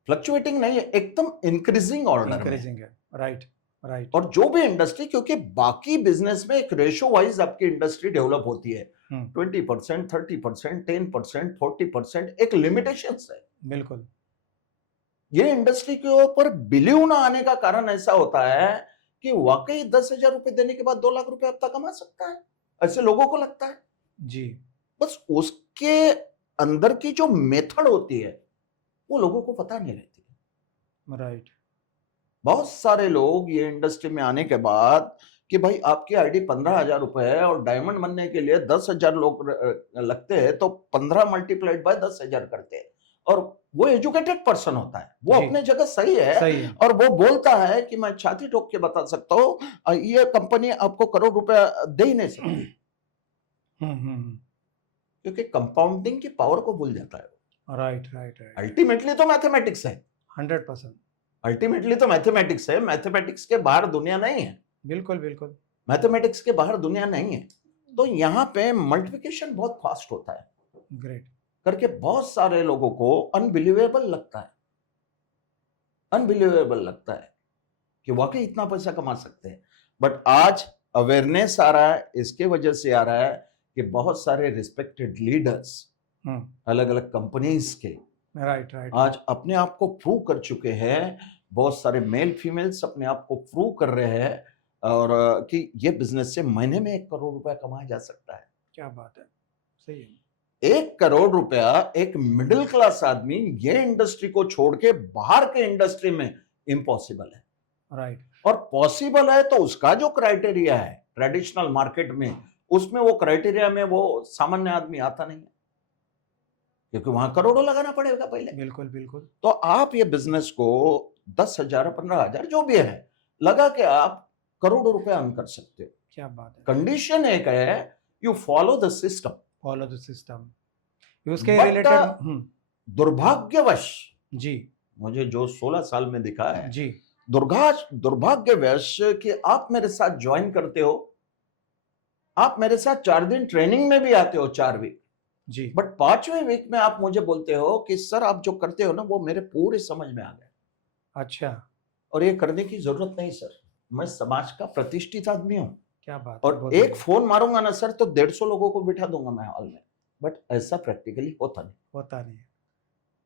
फ्लक्चुएटिंग नहीं है, एकदम इंक्रीजिंग ऑर्डर में। इंकरेजिंग है। Right right. और जो भी इंडस्ट्री, क्योंकि बाकी बिजनेस में एक रेशो वाइज आपकी इंडस्ट्री डेवलप होती है, 20%, 30%, 10%, 40%, एक लिमिटेशन है। बिल्कुल। ये इंडस्ट्री के ऊपर बिलीव ना आने का कारण ऐसा होता है कि वाकई 10,000 रुपए देने के बाद 2 लाख रुपए हफ्ता कमा सकता है, ऐसे लोगों को लगता है। जी। बस उसके अंदर की जो मेथड होती है वो लोगों को पता नहीं रहती। राइट। बहुत सारे लोग ये इंडस्ट्री में आने के बाद कि भाई आपकी आईडी 15,000 रुपए है और डायमंड बनने के लिए 10,000 लोग लगते हैं, तो 15 मल्टीप्लाइड बाय 10,000 करते हैं। और वो एजुकेटेड पर्सन होता है, वो जी। अपने जगह सही है, सही है। और वो बोलता है कि मैं छाती ठोक के बता सकता हूँ ये कंपनी आपको करोड़ रुपया दे ही नहीं सकती। क्योंकि कंपाउंडिंग की पावर को भूल जाता है। राइट राइट राइट, अल्टीमेटली तो मैथमेटिक्स है, 100%। अल्टीमेटली तो मैथमेटिक्स है, मैथमेटिक्स के बाहर दुनिया नहीं है, बिल्कुल बिल्कुल। मैथमेटिक्स के बाहर दुनिया नहीं है। तो यहाँ पे मल्टीप्लिकेशन बहुत फास्ट होता है ग्रेट। करके बहुत सारे लोगों को अनबिलीवेबल लगता है, अनबिलीवेबल लगता है कि वाकई इतना पैसा कमा सकते हैं। बट आज अवेयरनेस आ रहा है, इसके वजह से आ रहा है कि बहुत सारे रिस्पेक्टेड लीडर्स अलग अलग कंपनीज के राइट राइट, आज अपने आप को प्रूव कर चुके हैं, बहुत सारे मेल फीमेल्स अपने आप को प्रूव कर रहे हैं और कि ये बिजनेस से महीने में 1 करोड़ रुपया कमाया जा सकता है। क्या बात है, सही है। 1 करोड़ रुपया एक मिडिल क्लास आदमी ये इंडस्ट्री को छोड़ के बाहर के इंडस्ट्री में इम्पॉसिबल है। राइट, और पॉसिबल है तो उसका जो क्राइटेरिया है ट्रेडिशनल मार्केट में, उसमें वो क्राइटेरिया में वो सामान्य आदमी आता नहीं है, क्योंकि वहां करोड़ों लगाना पड़ेगा पहले। बिल्कुल बिल्कुल। तो आप ये बिजनेस को 10,000 15,000 जो भी है लगा के आप करोड़ों रुपए अर्न कर सकते हो। क्या बात है। कंडीशन एक है, you follow the system. Follow the system. उसके But, रिलेटेड दुर्भाग्यवश जी मुझे जो 16 साल में दिखा है, जी दुर्भाग्यवश कि आप मेरे साथ ज्वाइन करते हो, आप मेरे साथ 4 दिन ट्रेनिंग में भी आते हो, 4 वीक, जी, बट 5वें वीक में आप मुझे बोलते हो कि सर आप जो करते हो ना वो मेरे पूरे समझ में आ गया, अच्छा, और ये करने की जरूरत नहीं सर, मैं समाज का प्रतिष्ठित आदमी हूँ, क्या बात है। और बहुत एक बढ़िया। फोन मारूंगा ना सर तो 150 लोगों को बिठा दूंगा मैं हॉल में। बट ऐसा प्रैक्टिकली होता नहीं, होता नहीं है,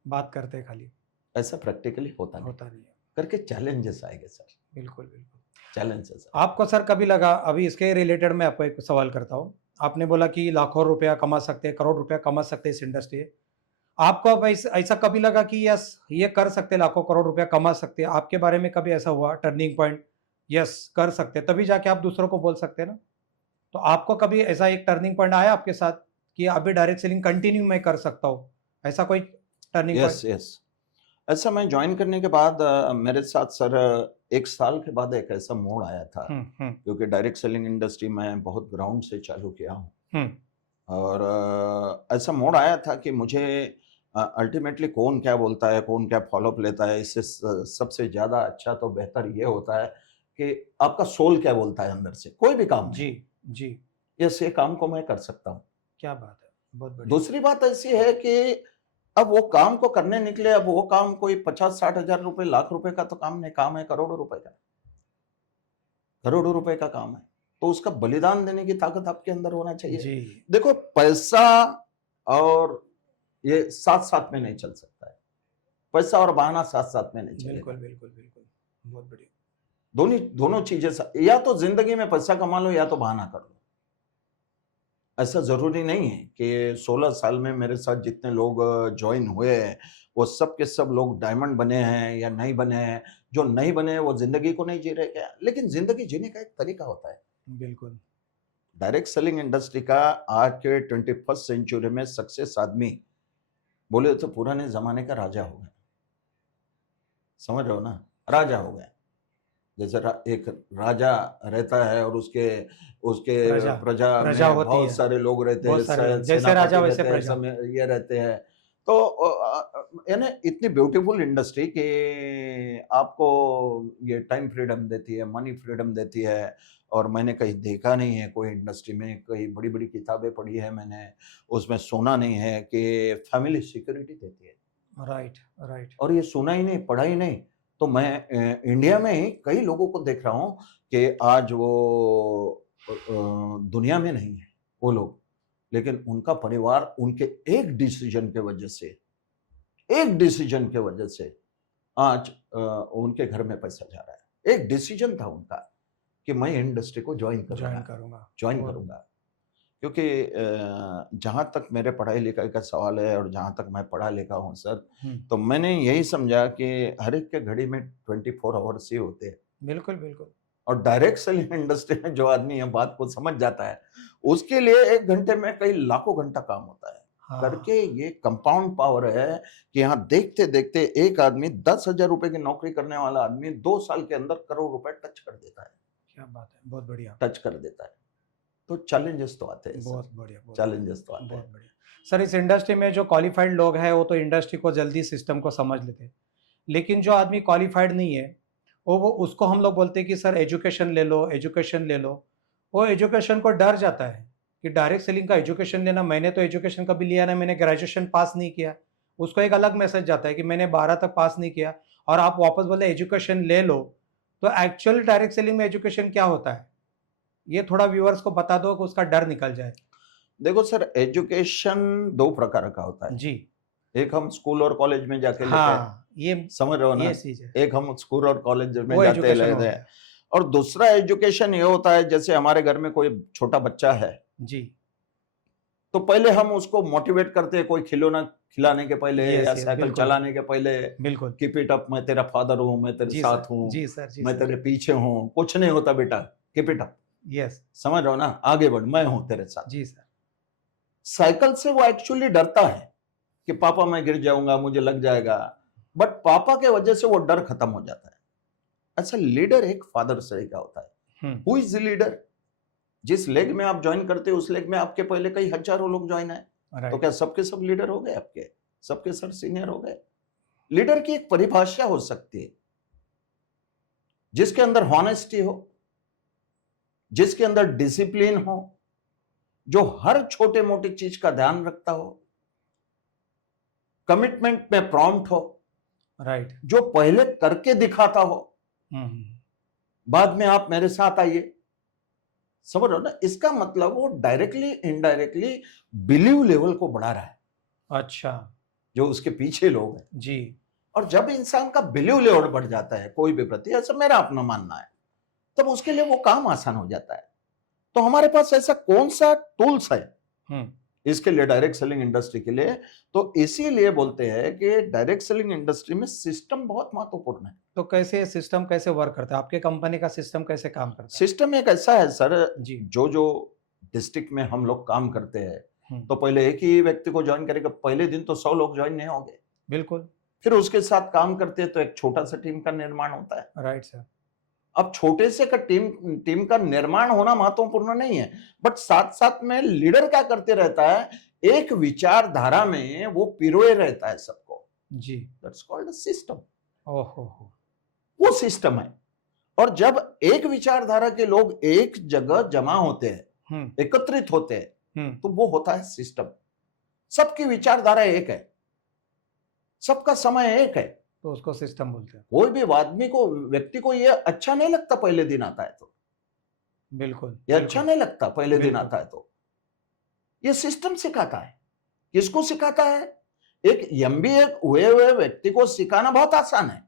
बात करते खाली, ऐसा प्रैक्टिकली होता नहीं होता नहीं है। करके चैलेंजेस आएंगे सर, बिल्कुल बिल्कुल। चैलेंजेस। आपको सर कभी लगा, अभी इसके रिलेटेड मैं आपको एक सवाल करता हूँ, आपने बोला कि लाखों रुपया कमा सकते हैं, करोड़ रुपया कमा सकते हैं इस इंडस्ट्री से, आपको अब ऐसा कभी लगा कि यस ये कर सकते हैं, लाखों करोड़ रुपया कमा सकते हैं, आपके बारे में कभी ऐसा हुआ टर्निंग पॉइंट, यस कर सकते हैं, तभी जाके आप दूसरों को बोल सकते हैं ना? तो आपको कभी ऐसा एक टर्निंग पॉइंट आया आपके साथ कि अभी डायरेक्ट सेलिंग कंटिन्यू मैं कर सकता हूँ, ऐसा कोई टर्निंग यस पॉइंट? यस, ऐसा मैं ज्वाइन करने के बाद मेरे साथ सर 1 साल के बाद एक ऐसा मोड़ आया था, क्योंकि डायरेक्ट सेलिंग इंडस्ट्री में बहुत ग्राउंड से चालू किया हूँ, और ऐसा मोड़ आया था कि मुझे अल्टीमेटली कौन क्या बोलता है, कौन क्या फॉलोअप लेता है, इससे सबसे ज़्यादा अच्छा तो बेहतर ये होता है कि आपका सोल क्या बोलता है अंदर से, कोई भी काम जी जी, यस ये काम को मैं कर सकता हूँ। क्या बात है, बहुत बढ़िया। दूसरी बात ऐसी है कि अब वो काम को करने निकले, अब वो काम कोई 50-60 हजार रुपए, लाख रुपए का तो काम नहीं, काम है करोड़ों रुपए का, करोड़ों रुपए का काम है, तो उसका बलिदान देने की ताकत आपके अंदर होना चाहिए। जी, देखो पैसा और ये साथ साथ में नहीं चल सकता है, पैसा और बहाना साथ साथ में नहीं चलेगा। बिल्कुल बिल्कुल बिल्कुल, बहुत बढ़िया। दोनों चीजें या तो जिंदगी में पैसा कमा लो या तो बहाना कर लो। ऐसा जरूरी नहीं है कि 16 साल में मेरे साथ जितने लोग ज्वाइन हुए हैं वो सब के सब लोग डायमंड बने हैं या नहीं बने हैं। जो नहीं बने हैं वो जिंदगी को नहीं जी रहे क्या, लेकिन जिंदगी जीने का एक तरीका होता है। बिल्कुल, डायरेक्ट सेलिंग इंडस्ट्री का आज के 21st सेंचुरी में सक्सेस आदमी बोले तो पुराने जमाने का राजा हो गया, समझ रहे हो ना, राजा हो गया। जैसे एक राजा रहता है और उसके उसके प्रजा प्रजा में होती बहुत है, सारे लोग रहते बहुत हैं, सारे लोग, जैसे सेनापति राजा वैसे रहते हैं, प्रजा। सब ये रहते हैं। तो यानी इतनी ब्यूटीफुल इंडस्ट्री कि आपको ये टाइम फ्रीडम देती है, मनी फ्रीडम देती है, और मैंने कहीं देखा नहीं है कोई इंडस्ट्री में, कई बड़ी बड़ी किताबें पढ़ी है मैंने, उसमें सुना नहीं है कि फैमिली सिक्योरिटी देती है। राइट राइट, और ये सुना ही नहीं, पढ़ा ही नहीं। तो मैं इंडिया में ही कई लोगों को देख रहा हूँ कि आज वो दुनिया में नहीं है वो लोग, लेकिन उनका परिवार उनके एक डिसीजन के वजह से, एक डिसीजन के वजह से आज उनके घर में पैसा जा रहा है। एक डिसीजन था उनका कि मैं इंडस्ट्री को ज्वाइन करूंगा, क्योंकि जहाँ तक मेरे पढ़ाई लिखाई का सवाल है और जहाँ तक मैं पढ़ा लिखा हूँ सर, तो मैंने यही समझा कि हर एक के घड़ी में 24 आवर्स ही होते हैं। बिल्कुल बिल्कुल, और डायरेक्ट सेलिंग इंडस्ट्री में जो आदमी है बात को समझ जाता है, उसके लिए 1 घंटे में कई लाखों घंटा काम होता है। हाँ, करके ये कंपाउंड पावर है कि यहाँ देखते देखते एक आदमी 10,000 रुपए की नौकरी करने वाला आदमी 2 साल के अंदर करोड़ रुपए टच कर देता है। क्या बात है, बहुत बढ़िया। टच कर देता है। तो चैलेंजेस तो आते हैं सर, बहुत बढ़िया, बहुत चैलेंजेस तो आते बहुत हैं। बढ़िया। सर, इस इंडस्ट्री में जो क्वालिफाइड लोग हैं वो तो इंडस्ट्री को जल्दी सिस्टम को समझ लेते हैं, लेकिन जो आदमी क्वालिफाइड नहीं है वो उसको हम लोग बोलते हैं कि सर एजुकेशन ले लो, एजुकेशन ले लो। वो एजुकेशन को डर जाता है कि डायरेक्ट सेलिंग का एजुकेशन लेना, मैंने तो एजुकेशन कभी लिया ना, मैंने ग्रेजुएशन पास नहीं किया। उसको एक अलग मैसेज जाता है कि मैंने 12 तक पास नहीं किया और आप वापस बोले एजुकेशन ले लो। तो एक्चुअल डायरेक्ट सेलिंग में एजुकेशन क्या होता है, ये थोड़ा व्यूअर्स को बता दो कि उसका डर निकल जाए। देखो सर, एजुकेशन दो प्रकार का होता है। जी। एक हम स्कूल और कॉलेज में जाके लेते हैं, हाँ, ये समझ रहे हो ना? चीज है, एक हम स्कूल और कॉलेज में वो जाते एजुकेशन हो लेते हैं। गया। और दूसरा एजुकेशन ये होता है, जैसे हमारे घर में कोई छोटा बच्चा है, जी। तो पहले हम उसको मोटिवेट करते हैं, कोई खिलौना खिलाने के पहले या यस, साइकिल बिल्कुल चलाने के पहले, बिल्कुल। कीप इट अप, मैं तेरा फादर हूँ, मैं तेरे जी साथ सर, हूँ, जी सर, जी मैं सर। तेरे पीछे हूँ, कुछ नहीं होता बेटा, कीप इट अप, यस। समझ रहे हो ना? आगे बढ़, मैं हूं तेरे साथ। जी सर। साइकिल से वो एक्चुअली डरता है कि पापा मैं गिर जाऊंगा, मुझे लग जाएगा, बट पापा के वजह से वो डर खत्म हो जाता है। अच्छा, लीडर एक फादर से का होता है। Who is the leader? जिस लेग में आप ज्वाइन करते हो उस लेग में आपके पहले कई हजारों लोग ज्वाइन है, तो राइट। क्या सबके सब लीडर हो गए? आपके सबके सब सीनियर हो गए? लीडर की एक परिभाषा हो सकती है जिसके अंदर हॉनेस्टी हो, जिसके अंदर डिसिप्लिन हो, जो हर छोटे मोटे चीज का ध्यान रखता हो, कमिटमेंट में प्रॉम्प्ट हो, राइट। जो पहले करके दिखाता हो, बाद में आप मेरे साथ आइए, समझ रहे हो ना? इसका मतलब वो डायरेक्टली इनडायरेक्टली बिलीव लेवल को बढ़ा रहा है, अच्छा। जो उसके पीछे लोग हैं। जी। और जब इंसान का बिलीव लेवल बढ़ जाता है कोई भी प्रति, ऐसा मेरा अपना मानना है, तब उसके लिए वो काम आसान हो जाता है। तो हमारे पास ऐसा कौन सा टूल्स है इसके लिए, डायरेक्ट सेलिंग इंडस्ट्री के लिए? तो इसीलिए बोलते हैं कि डायरेक्ट सेलिंग इंडस्ट्री में सिस्टम बहुत महत्वपूर्ण है। तो कैसे सिस्टम कैसे वर्क करता है, आपके कंपनी का सिस्टम कैसे काम करता है? सिस्टम एक ऐसा है सर, जी। जो जो डिस्ट्रिक्ट में हम लोग काम करते हैं, हम्म, तो पहले एक ही व्यक्ति को ज्वाइन करेगा, पहले दिन तो 100 लोग ज्वाइन नहीं होंगे। बिल्कुल। फिर उसके साथ काम करते हैं तो एक छोटा सा टीम का निर्माण होता है। Right sir. अब छोटे से का टीम का निर्माण होना महत्वपूर्ण नहीं है, बट साथ साथ में लीडर क्या करते रहता है, एक विचारधारा में वो पिरोए रहता है सबको। जी। That's called system. ओहो। वो सिस्टम है। और जब एक विचारधारा के लोग एक जगह जमा होते हैं, एकत्रित होते हैं, तो वो होता है सिस्टम। सबकी विचारधारा एक है, सबका समय एक है, तो उसको सिस्टम बोलते हैं। कोई भी आदमी को, व्यक्ति को ये अच्छा नहीं लगता पहले दिन आता है तो, बिल्कुल। ये अच्छा नहीं लगता पहले दिन बिल्कुल। आता है तो। ये सिस्टम सिखाता है। किसको सिखाता है? एक एमबीए हुए व्यक्ति को सिखाना बहुत आसान है,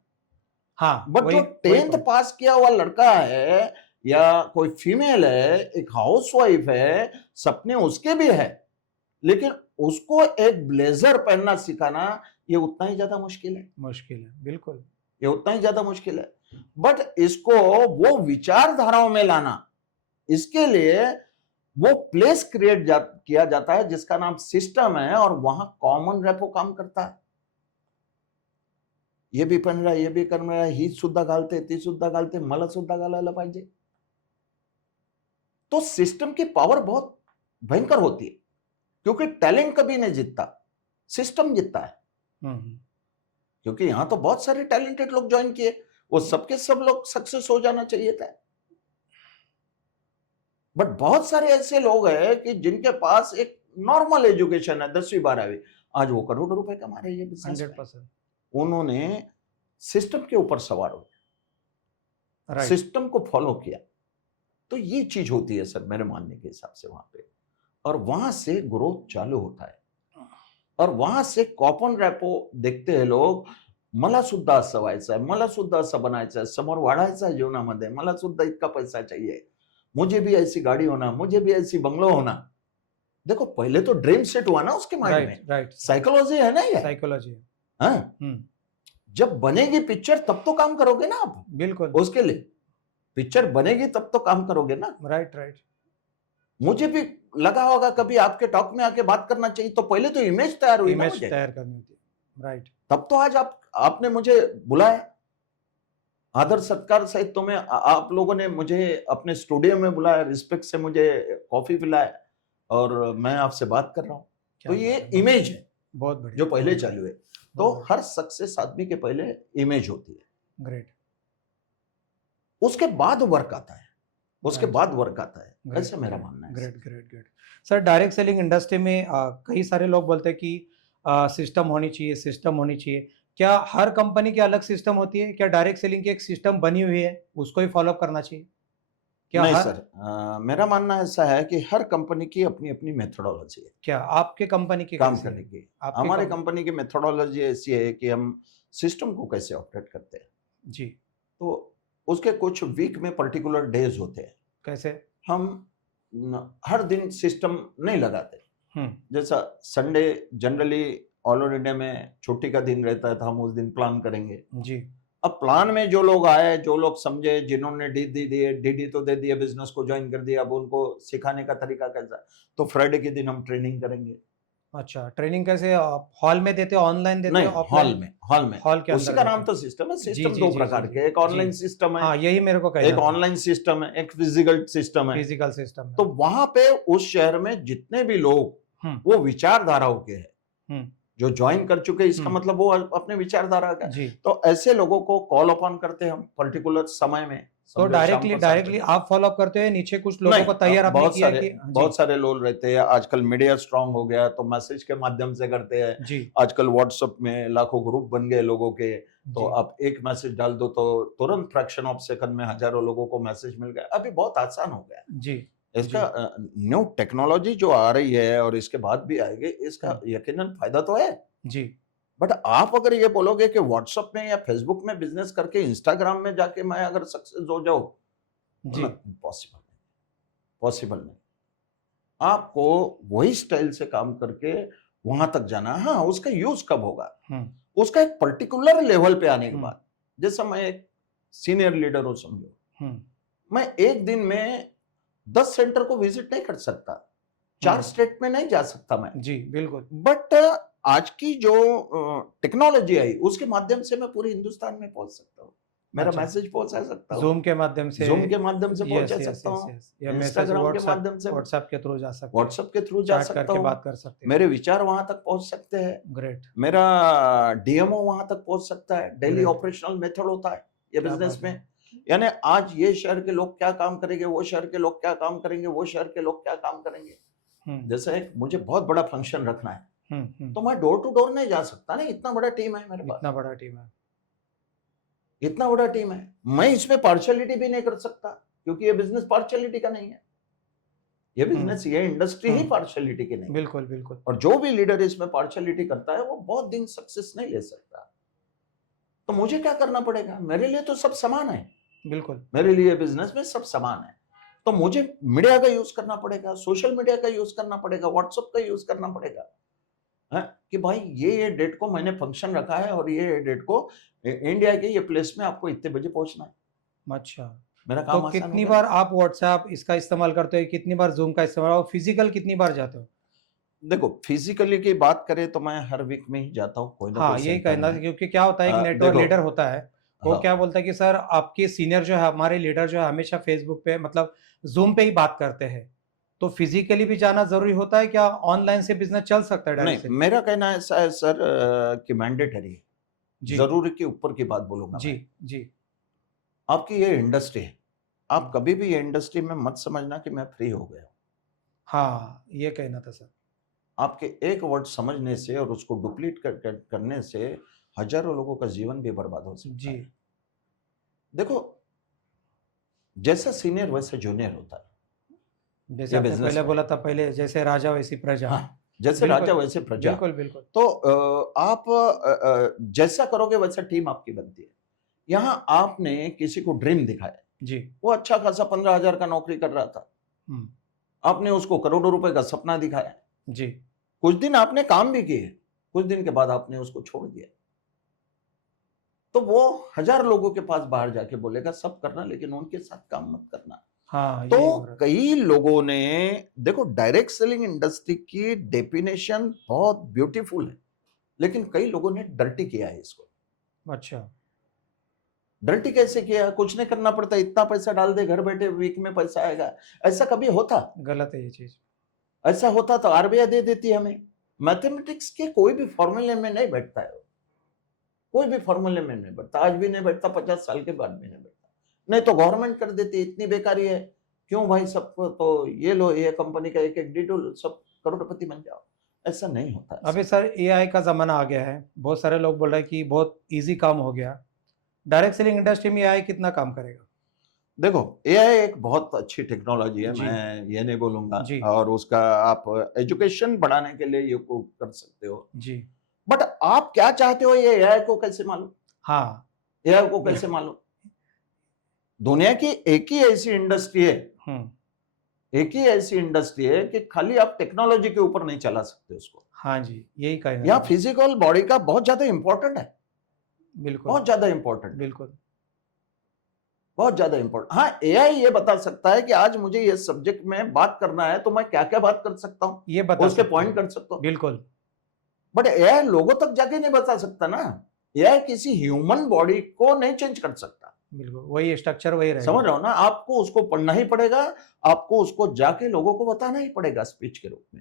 हाँ, बट जो 10th पास किया हुआ लड़का है या कोई फीमेल है, एक हाउसवाइफ है, सपने उसके भी है, लेकिन उसको एक ब्लेजर पहनना सिखाना ये उतना ही ज्यादा मुश्किल है। मुश्किल है, बिल्कुल। ये उतना ही ज्यादा मुश्किल है। बट इसको वो विचारधाराओं में लाना, इसके लिए वो प्लेस किया जाता है जिसका नाम सिस्टम है, और वहां कॉमन रेपो काम करता है। ये भी पहन रहा है, ये भी कर रहा है, ही सुद्धा घालते, ती सुद्धा घालते, मला सुद्धा घालायला पाहिजे। तो सिस्टम की पावर बहुत भयंकर होती है, क्योंकि टैलेंट कभी नहीं जीतता, सिस्टम जीतता है। क्योंकि यहां तो बहुत सारे टैलेंटेड लोग ज्वाइन किए, वो सबके सब लोग सक्सेस हो जाना चाहिए था, बट बहुत सारे ऐसे लोग हैं कि जिनके पास एक नॉर्मल एजुकेशन है, 10वीं 12वीं, आज वो करोड़ों रुपए कमा रहे हैं बिजनेस में। 100%। उन्होंने सिस्टम के ऊपर सवार हो, सिस्टम को फॉलो किया। तो ये चीज होती है सर मेरे मानने के हिसाब से वहां पे, और वहां से ग्रोथ चालू होता है। और वहां से कॉपन रॅपो देखते हैं लोग, मला सुद्धा असं व्हायचं आहे, मला सुद्धा असं बनायचं आहे, समोर वाढायचं आहे जीवनामध्ये, मला सुद्धा इतका पैसा चाहिए, मुझे भी ऐसी गाड़ी होना, मुझे भी ऐसी बंगलो होना। देखो पहले तो ड्रीम सेट हुआ ना उसके माइंड में। राइट। साइकोलॉजी है ना ये, साइकोलॉजी। हाँ, जब बनेगी पिक्चर तब तो काम करोगे ना आप, बिल्कुल उसके लिए पिक्चर बनेगी तब तो काम करोगे ना। राइट। मुझे भी लगा होगा कभी आपके टॉक में आके बात करना चाहिए, तो पहले तो इमेज तैयार हुई ना मुझे, तैयार करनी होती है। राइट। तब तो आज आपने मुझे बुलाया, आदर सत्कार सहित तुम्हें आप लोगों ने मुझे अपने स्टूडियो में बुलाया, रिस्पेक्ट से मुझे कॉफी पिलाया और मैं आपसे बात कर रहा हूँ। क्या तो ये बात है, बहुत इमेज है बहुत बढ़िया, जो पहले बहुत चालू है। तो बहुत बढ़िया, हर सक्सेस आदमी के पहले इमेज होती है, ग्रेट, उसके बाद वर्क आता है, उसके राइट, बाद वर्क आता है, ग्रेट, ऐसा मेरा ग्रेट, मानना है great, sir. Great, great. Sir direct selling industry में कई सारे लोग बोलते हैं कि सिस्टम होनी चाहिए, सिस्टम होनी चाहिए। क्या हर कंपनी की अलग सिस्टम होती है? क्या डायरेक्ट सेलिंग की एक सिस्टम बनी हुई है, उसको ही फॉलो करना चाहिए? क्या नहीं हर सर, मेरा मानना ऐसा है कि हर कंपनी की अपनी अपनी मेथोडोलॉजी है क्या आपके कंपनी की काम कैसी करने है? की। आपके हमारे कम कंपनी की मेथोडोलॉजी ऐसी है कि हम सिस्टम को कैसे ऑपरेट करते हैं। जी, तो उसके कुछ वीक में पर्टिकुलर डेज होते हैं। कैसे? हम हर दिन सिस्टम नहीं लगाते। हुँ, जैसा Sunday generally all over India में छुट्टी का दिन रहता है, तो हम उस दिन प्लान करेंगे। जी, अब प्लान में जो लोग आए, जो लोग समझे, जिन्होंने डी तो दे दिए, बिजनेस को ज्वाइन कर दिया, अब उनको सिखाने का तरीका कैसा है, तो फ्राइडे के दिन हम ट्रेनिंग करेंगे। अच्छा, ट्रेनिंग कैसे आप हॉल में देते हो, ऑनलाइन देते नहीं, हो, ऑफलाइन? हॉल में हॉल के उसी अंदर का देते नाम हो। तो सिस्टम है। जी, सिस्टम जी, दो जी, जी, प्रकार जी, के, एक जी। ऑनलाइन सिस्टम है, हाँ, यही मेरे को एक कहना था, ऑनलाइन सिस्टम है, एक फिजिकल सिस्टम है। फिजिकल सिस्टम तो में। वहां पे उस शहर में जितने भी लोग हुँ, वो विचारधाराओं के हैं, हुँ, जो ज्वाइन कर चुके हैं, इसका हुँ, मतलब वो अपने विचारधारा का है। जी। तो ऐसे लोगों को कॉल अपॉन करते हैं हम पर्टिकुलर समय में, तो समझो शाम डायरेक्टली को 7 डायरेक्टली बजे। आप फ़ॉलो अप करते हो या नीचे कुछ लोगों नहीं, को तैयार आपने बहुत किया है सारे कि हाँ, जी, बहुत सारे लोग रहते हैं। आजकल मीडिया स्ट्रांग हो गया, तो मैसेज के माध्यम से करते हैं। जी, आजकल व्हाट्सएप में लाखों ग्रुप बन गए लोगों के, तो जी, आप एक मैसेज डाल दो तो तुरंत फ्रैक्शन ऑफ सेकंड में हजारों लोगों को मैसेज मिल गया। अभी बहुत आसान हो गया है। जी, इसका जी, न्यू टेक्नोलॉजी जो आ रही है और इसके बाद भी आएगी, हुँ, इसका यकीनन फायदा तो है। जी, बट आप अगर ये बोलोगे कि व्हाट्सएप में या फेसबुक में बिजनेस करके इंस्टाग्राम में जाके मैं अगर सक्सेस हो जाऊं, जी, पॉसिबल नहीं, पॉसिबल नहीं। आपको वही स्टाइल से काम करके वहां तक जाना है। हाँ, उसका यूज कब होगा, हुँ, उसका एक पर्टिकुलर लेवल पे आने के हुँ, बाद। जैसा मैं एक सीनियर लीडर हूं, समझो, हुँ, मैं एक दिन में 10 सेंटर को विजिट नहीं कर सकता, 4 हुँ, स्टेट में नहीं जा सकता मैं। जी, बिल्कुल। बट आज की जो टेक्नोलॉजी आई, उसके माध्यम से मैं पूरे हिंदुस्तान में पहुंच सकता हूँ, मेरा अच्छा, मैसेज पहुंचा सकता हूँ, ज़ूम के माध्यम से जूम के माध्यम से यस, पहुंचा यस, सकता यस, हूँ, यस या मैसेज इंस्टाग्राम के व्हाट्सएप माध्यम से, व्हाट्सएप के थ्रू जा सकते हैं, व्हाट्सएप के थ्रू जा चैट सकता करके हूँ, बात कर सकते हैं। मेरे विचार वहां तक पहुंच सकते हैं, ग्रेट, मेरा डीएमओ वहां तक पहुंच सकता है। डेली ग्रेट, ऑपरेशनल मेथड होता है ये क्या बिजनेस बात में। है। यानी आज ये शहर के लोग क्या काम करेंगे, वो शहर के लोग क्या काम करेंगे, वो शहर के लोग क्या काम करेंगे। हुँ, जैसे एक मुझे बहुत बड़ा फंक्शन रखना है, हुँ, हुँ, तो मैं डोर टू डोर नहीं जा सकता ना, इतना बड़ा टीम है मेरे पास, इतना बड़ा टीम है। इतना बड़ा टीम है। मैं इसमें पार्शियलिटी भी नहीं कर सकता, क्योंकि ये बिजनेस पार्शियलिटी का नहीं है। ये हुँ, बिजनेस, ये इंडस्ट्री ही हुँ, पार्शियलिटी की नहीं है। बिल्कुल, बिल्कुल, और जो भी लीडर इसमें पार्शियलिटी करता है, वो बहुत दिन सक्सेस नहीं ले सकता। तो मुझे क्या करना पड़ेगा, मेरे लिए तो सब समान है, बिल्कुल, मेरे लिए बिजनेस में सब समान है। तो मुझे मीडिया का यूज करना पड़ेगा, सोशल मीडिया का यूज करना पड़ेगा, व्हाट्सएप का यूज करना पड़ेगा, है कि भाई ये डेट को मैंने फंक्शन रखा है और ये डेट को इंडिया के ये प्लेस में आपको इतने बजे पहुंचना है। अच्छा। मेरा तो काम आसान हो कितनी गया बार ना। आप व्हाट्सएप इसका इस्तेमाल करते हो? कितनी बार ज़ूम का इस्तेमाल और फिजिकल कितनी बार जाते हो? देखो, फिजिकली की बात करें तो मैं हर वीक में ही जाता हूँ कोई ना कोई हाँ, यही सेंटर कहना में। था क्योंकि क्या होता है एक नेटवर्क देखो, लीडर होता है, वो हाँ, क्या बोलता है कि सर आपके सीनियर जो है हमारे लीडर जो है हमेशा फेसबुक पे मतलब ज़ूम पे ही बात करते हैं। तो फिजिकली भी जाना ज़रूरी होता है क्या ऑनलाइन से बिज़नेस चल सकता है नहीं, डायरेक्ट सेलिंग? मेरा कहना ऐसा है सर, कि मैंडेटरी है। जी, जरूरी के ऊपर की बात बोलूंगा जी, मैं। जी। आपकी ये इंडस्ट्री है, आप हुँ। कभी भी ये इंडस्ट्री में मत समझना कि मैं फ्री हो गया हूं। हाँ, ये कहना था सर। आपके एक वर्ड समझने से और उसको डुप्लीट करने से हजारों लोगों का जीवन भी बर्बाद हो सकता जी, है। देखो, जैसा सीनियर वैसा जूनियर होता है जैसे ये आपने बिजनेस पहले में। बोला था पहले जैसे राजा वैसी प्रजा। हाँ, जैसे राजा बिल्कुल, वैसे प्रजा। बिल्कुल, बिल्कुल। तो आप जैसा करोगे वैसा टीम आपकी बनती है। यहाँ आपने किसी को ड्रीम दिखाया, जी, वो अच्छा खासा 15,000 का नौकरी कर रहा था, हुँ, आपने उसको करोड़ों रुपए का सपना दिखाया, जी, कुछ दिन आपने काम भी किए, कुछ दिन के बाद आपने उसको छोड़ दिया, तो वो 1000 लोगों के पास बाहर जाके बोलेगा सब करना, लेकिन उनके साथ काम मत करना। हाँ, तो यही हो रहा है। कई लोगों ने, देखो, डायरेक्ट सेलिंग इंडस्ट्री की डेफिनेशन बहुत ब्यूटीफुल है, लेकिन कई लोगों ने डर्टी किया है इसको। अच्छा, डर्टी कैसे किया? कुछ नहीं करना पड़ता, इतना पैसा डाल दे, घर बैठे वीक में पैसा आएगा। ऐसा कभी होता? गलत है ये चीज। ऐसा होता तो आरबीआई दे देती हमें। मैथमेटिक्स के कोई भी फॉर्मूले में नहीं बैठता है वो। कोई भी फॉर्मूले में नहीं बैठता, आज भी नहीं बैठता, 50 साल के बाद भी नहीं बैठता। नहीं तो गवर्नमेंट कर देती, इतनी बेकारी है। क्यों भाई, सबको तो ये लो, ये कंपनी का एक एक डिटेल, सब करोड़पति बन जाओ। ऐसा नहीं होता है अभी सर। सर एआई का ज़माना आ गया है, बहुत सारे लोग बोल रहे हैं कि बहुत इजी काम हो गया। डायरेक्ट सेलिंग इंडस्ट्री में एआई कितना काम करेगा? देखो, एआई एक बहुत अच्छी टेक्नोलॉजी है, जी। मैं ये नहीं बोलूंगा, जी। और उसका आप एजुकेशन बढ़ाने के लिए ये को कर सकते हो। जी। बट आप क्या चाहते हो, ये एआई को कैसे मालूम? हाँ। एआई को कैसे मालूम? दुनिया की एक ही ऐसी इंडस्ट्री है, हम्म। एक ही ऐसी इंडस्ट्री है कि खाली आप टेक्नोलॉजी के ऊपर नहीं चला सकते उसको। हाँ जी, यही कहना यहाँ था। फिजिकल बॉडी का बहुत ज्यादा इंपॉर्टेंट है, बिल्कुल बहुत ज्यादा इंपॉर्टेंट है, बिल्कुल। बहुत ज्यादा इंपॉर्टेंट। हाँ, एआई ये बता सकता है कि आज मुझे ये सब्जेक्ट में बात करना है तो मैं क्या क्या बात कर सकता हूँ, ये बता उसके सकते पॉइंट हैं। कर सकता हूँ। बिल्कुल। बट एआई लोगों तक जाके नहीं बता सकता ना। एआई किसी ह्यूमन बॉडी को नहीं चेंज कर सकता। बिल्कुल वही स्ट्रक्चर वही रहेगा। समझ रहे हो ना? आपको उसको पढ़ना ही पड़ेगा, आपको उसको जाके लोगों को बताना ही पड़ेगा स्पीच के रूप में।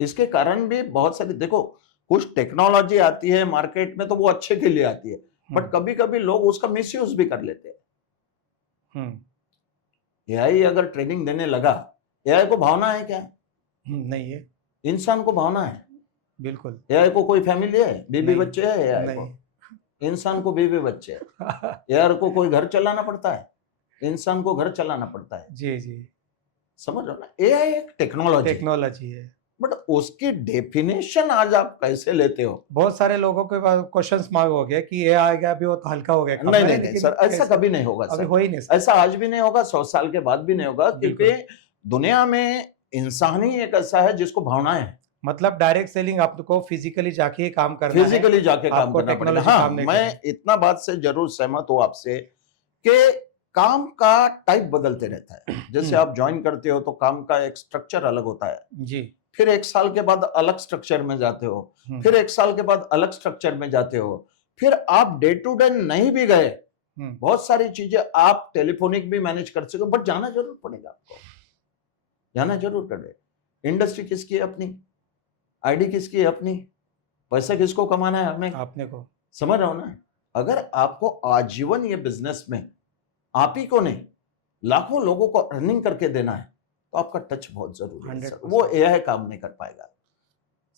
इसके कारण भी बहुत सारी, देखो, कुछ टेक्नोलॉजी आती है मार्केट में तो वो अच्छे के लिए आती है, बट कभी कभी लोग उसका मिसयूज भी कर लेते हैं। एआई अगर ट्रेनिंग देने लगा, एआई को भावना है क्या? नहीं है। इंसान को भावना है? बिल्कुल एआई को कोई फैमिली है, बीबी नहीं। बच्चे है? एआई नहीं। को, इंसान को बीबी बच्चे है। एआई को कोई घर चलाना पड़ता है, इंसान को घर चलाना पड़ता है। जी जी, समझ रहे हो ना? एआई एक टेक्नोलॉजी टेक्नोलॉजी है। बट उसकी डेफिनेशन आज आप कैसे लेते हो? बहुत सारे लोगों के पास क्वेश्चन मार्क हो गया कि ये आ गया, अभी वो तो हल्का हो गया काम नहीं में, नहीं नहीं लेकिन सर, ऐसा कैसे? कभी नहीं होगा अभी सर। हो ही नहीं सर। ऐसा आज भी नहीं होगा, 100 साल के बाद भी नहीं होगा, क्योंकि दुनिया में इंसान ही एक ऐसा है जिसको भावनाएं हैं। मतलब डायरेक्ट सेलिंग आपको फिजिकली जाके ही काम करना है, फिजिकली जाके काम आपको करना पड़ेगा। टेक्नोलॉजी हाँ, काम नहीं मैं करनी। इतना बात से जरूर सहमत हूँ आपसे कि काम का टाइप बदलते रहता है। जैसे आप ज्वाइन करते हो तो काम का एक स्ट्रक्चर अलग होता है, जी। फिर 1 साल के बाद अलग स्ट्रक्चर में जाते हो, फिर 1 साल के बाद अलग स्ट्रक्चर में जाते हो, फिर आप डे टू डे नहीं भी गए, बहुत सारी चीजें आप टेलीफोनिक भी मैनेज कर सको, बट जाना जरूर पड़ेगा आपको, जाना जरूर पड़ेगा। इंडस्ट्री किसकी है? अपनी। आईडी किसकी है? अपनी। पैसा किसको कमाना है? हमें, आपने को। समझ रहा हो ना? अगर आपको आजीवन ये बिजनेस में आप ही को नहीं, लाखों लोगों को अर्निंग करके देना है, तो आपका टच बहुत जरूरी है सर। 100%। वो एआई काम नहीं कर पाएगा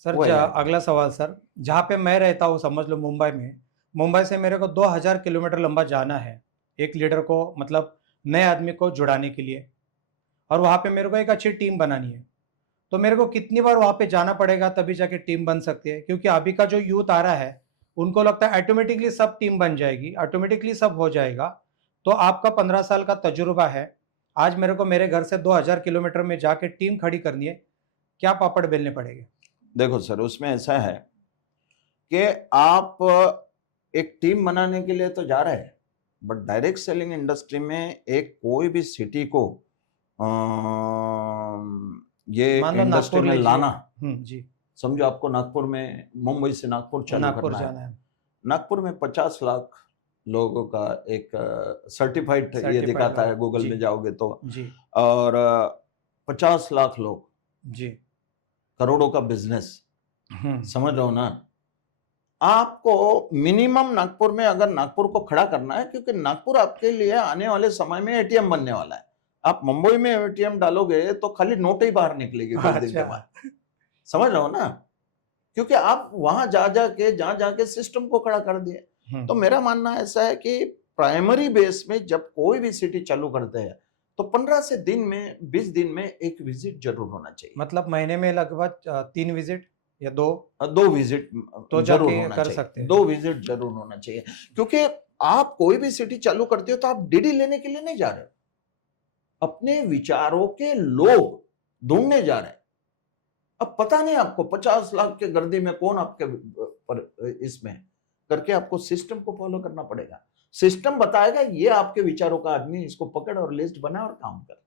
सर वो AI अगला सवाल सर, जहाँ पे मैं रहता हूँ समझ लो मुंबई में, मुंबई से मेरे को 2000 किलोमीटर लंबा जाना है एक लीडर को, मतलब नए आदमी को जुड़ाने के लिए, और वहाँ पे मेरे को एक अच्छी टीम बनानी है। तो मेरे को कितनी बार वहाँ पे जाना पड़ेगा तभी जाके टीम बन सकती है? क्योंकि अभी का जो यूथ आ रहा है उनको लगता है ऑटोमेटिकली सब टीम बन जाएगी, ऑटोमेटिकली सब हो जाएगा। तो आपका 15 साल का तजुर्बा है, आज मेरे को मेरे घर से 2000 किलोमीटर में जाके टीम खड़ी करनी है, क्या पापड़ बेलने पड़ेंगे? देखो सर, उसमें ऐसा है कि आप एक टीम बनाने के लिए तो जा रहे हैं, बट डायरेक्ट सेलिंग इंडस्ट्री में एक कोई भी सिटी को ये मान लो इंडस्ट्री नागपुर में लीजिए। लाना, जी। समझो आपको नागपुर में, मुंबई से नागपुर चालू नागपुर करना जाना है। है। नागपुर में 50 लाख लोगों का एक सर्टिफाइड ये दिखाता है, गूगल में जाओगे तो, जी और 50 लाख लोग, जी। करोड़ों का बिजनेस। समझ रहे हो ना? आपको मिनिमम नागपुर में, अगर नागपुर को खड़ा करना है, क्योंकि नागपुर आपके लिए आने वाले समय में एटीएम बनने वाला है। आप मुंबई में एटीएम डालोगे तो खाली नोट ही बाहर निकलेगी कुछ दिन के बाद। समझ रहे हो ना? क्योंकि आप वहां जा जाके सिस्टम को खड़ा कर दिए। तो मेरा मानना ऐसा है कि प्राइमरी बेस में जब कोई भी सिटी चालू करते हैं तो 15 से 20 दिन में एक विजिट जरूर होना चाहिए। मतलब महीने में लगभग 3 विजिट या 2 विजिट तो जरूर जाके होना कर चाहिए। सकते हैं। 2 विजिट जरूर होना चाहिए, क्योंकि आप कोई भी सिटी चालू करते हो तो आप डीडी लेने के लिए नहीं जा रहे, अपने विचारों के लोग ढूंढने जा रहे हैं। अब पता नहीं आपको 50 लाख के गर्दी में कौन आपके पर इसमें करके, आपको सिस्टम को फॉलो करना पड़ेगा। सिस्टम बताएगा ये आपके विचारों का आदमी, इसको पकड़ और लिस्ट बना और काम कर।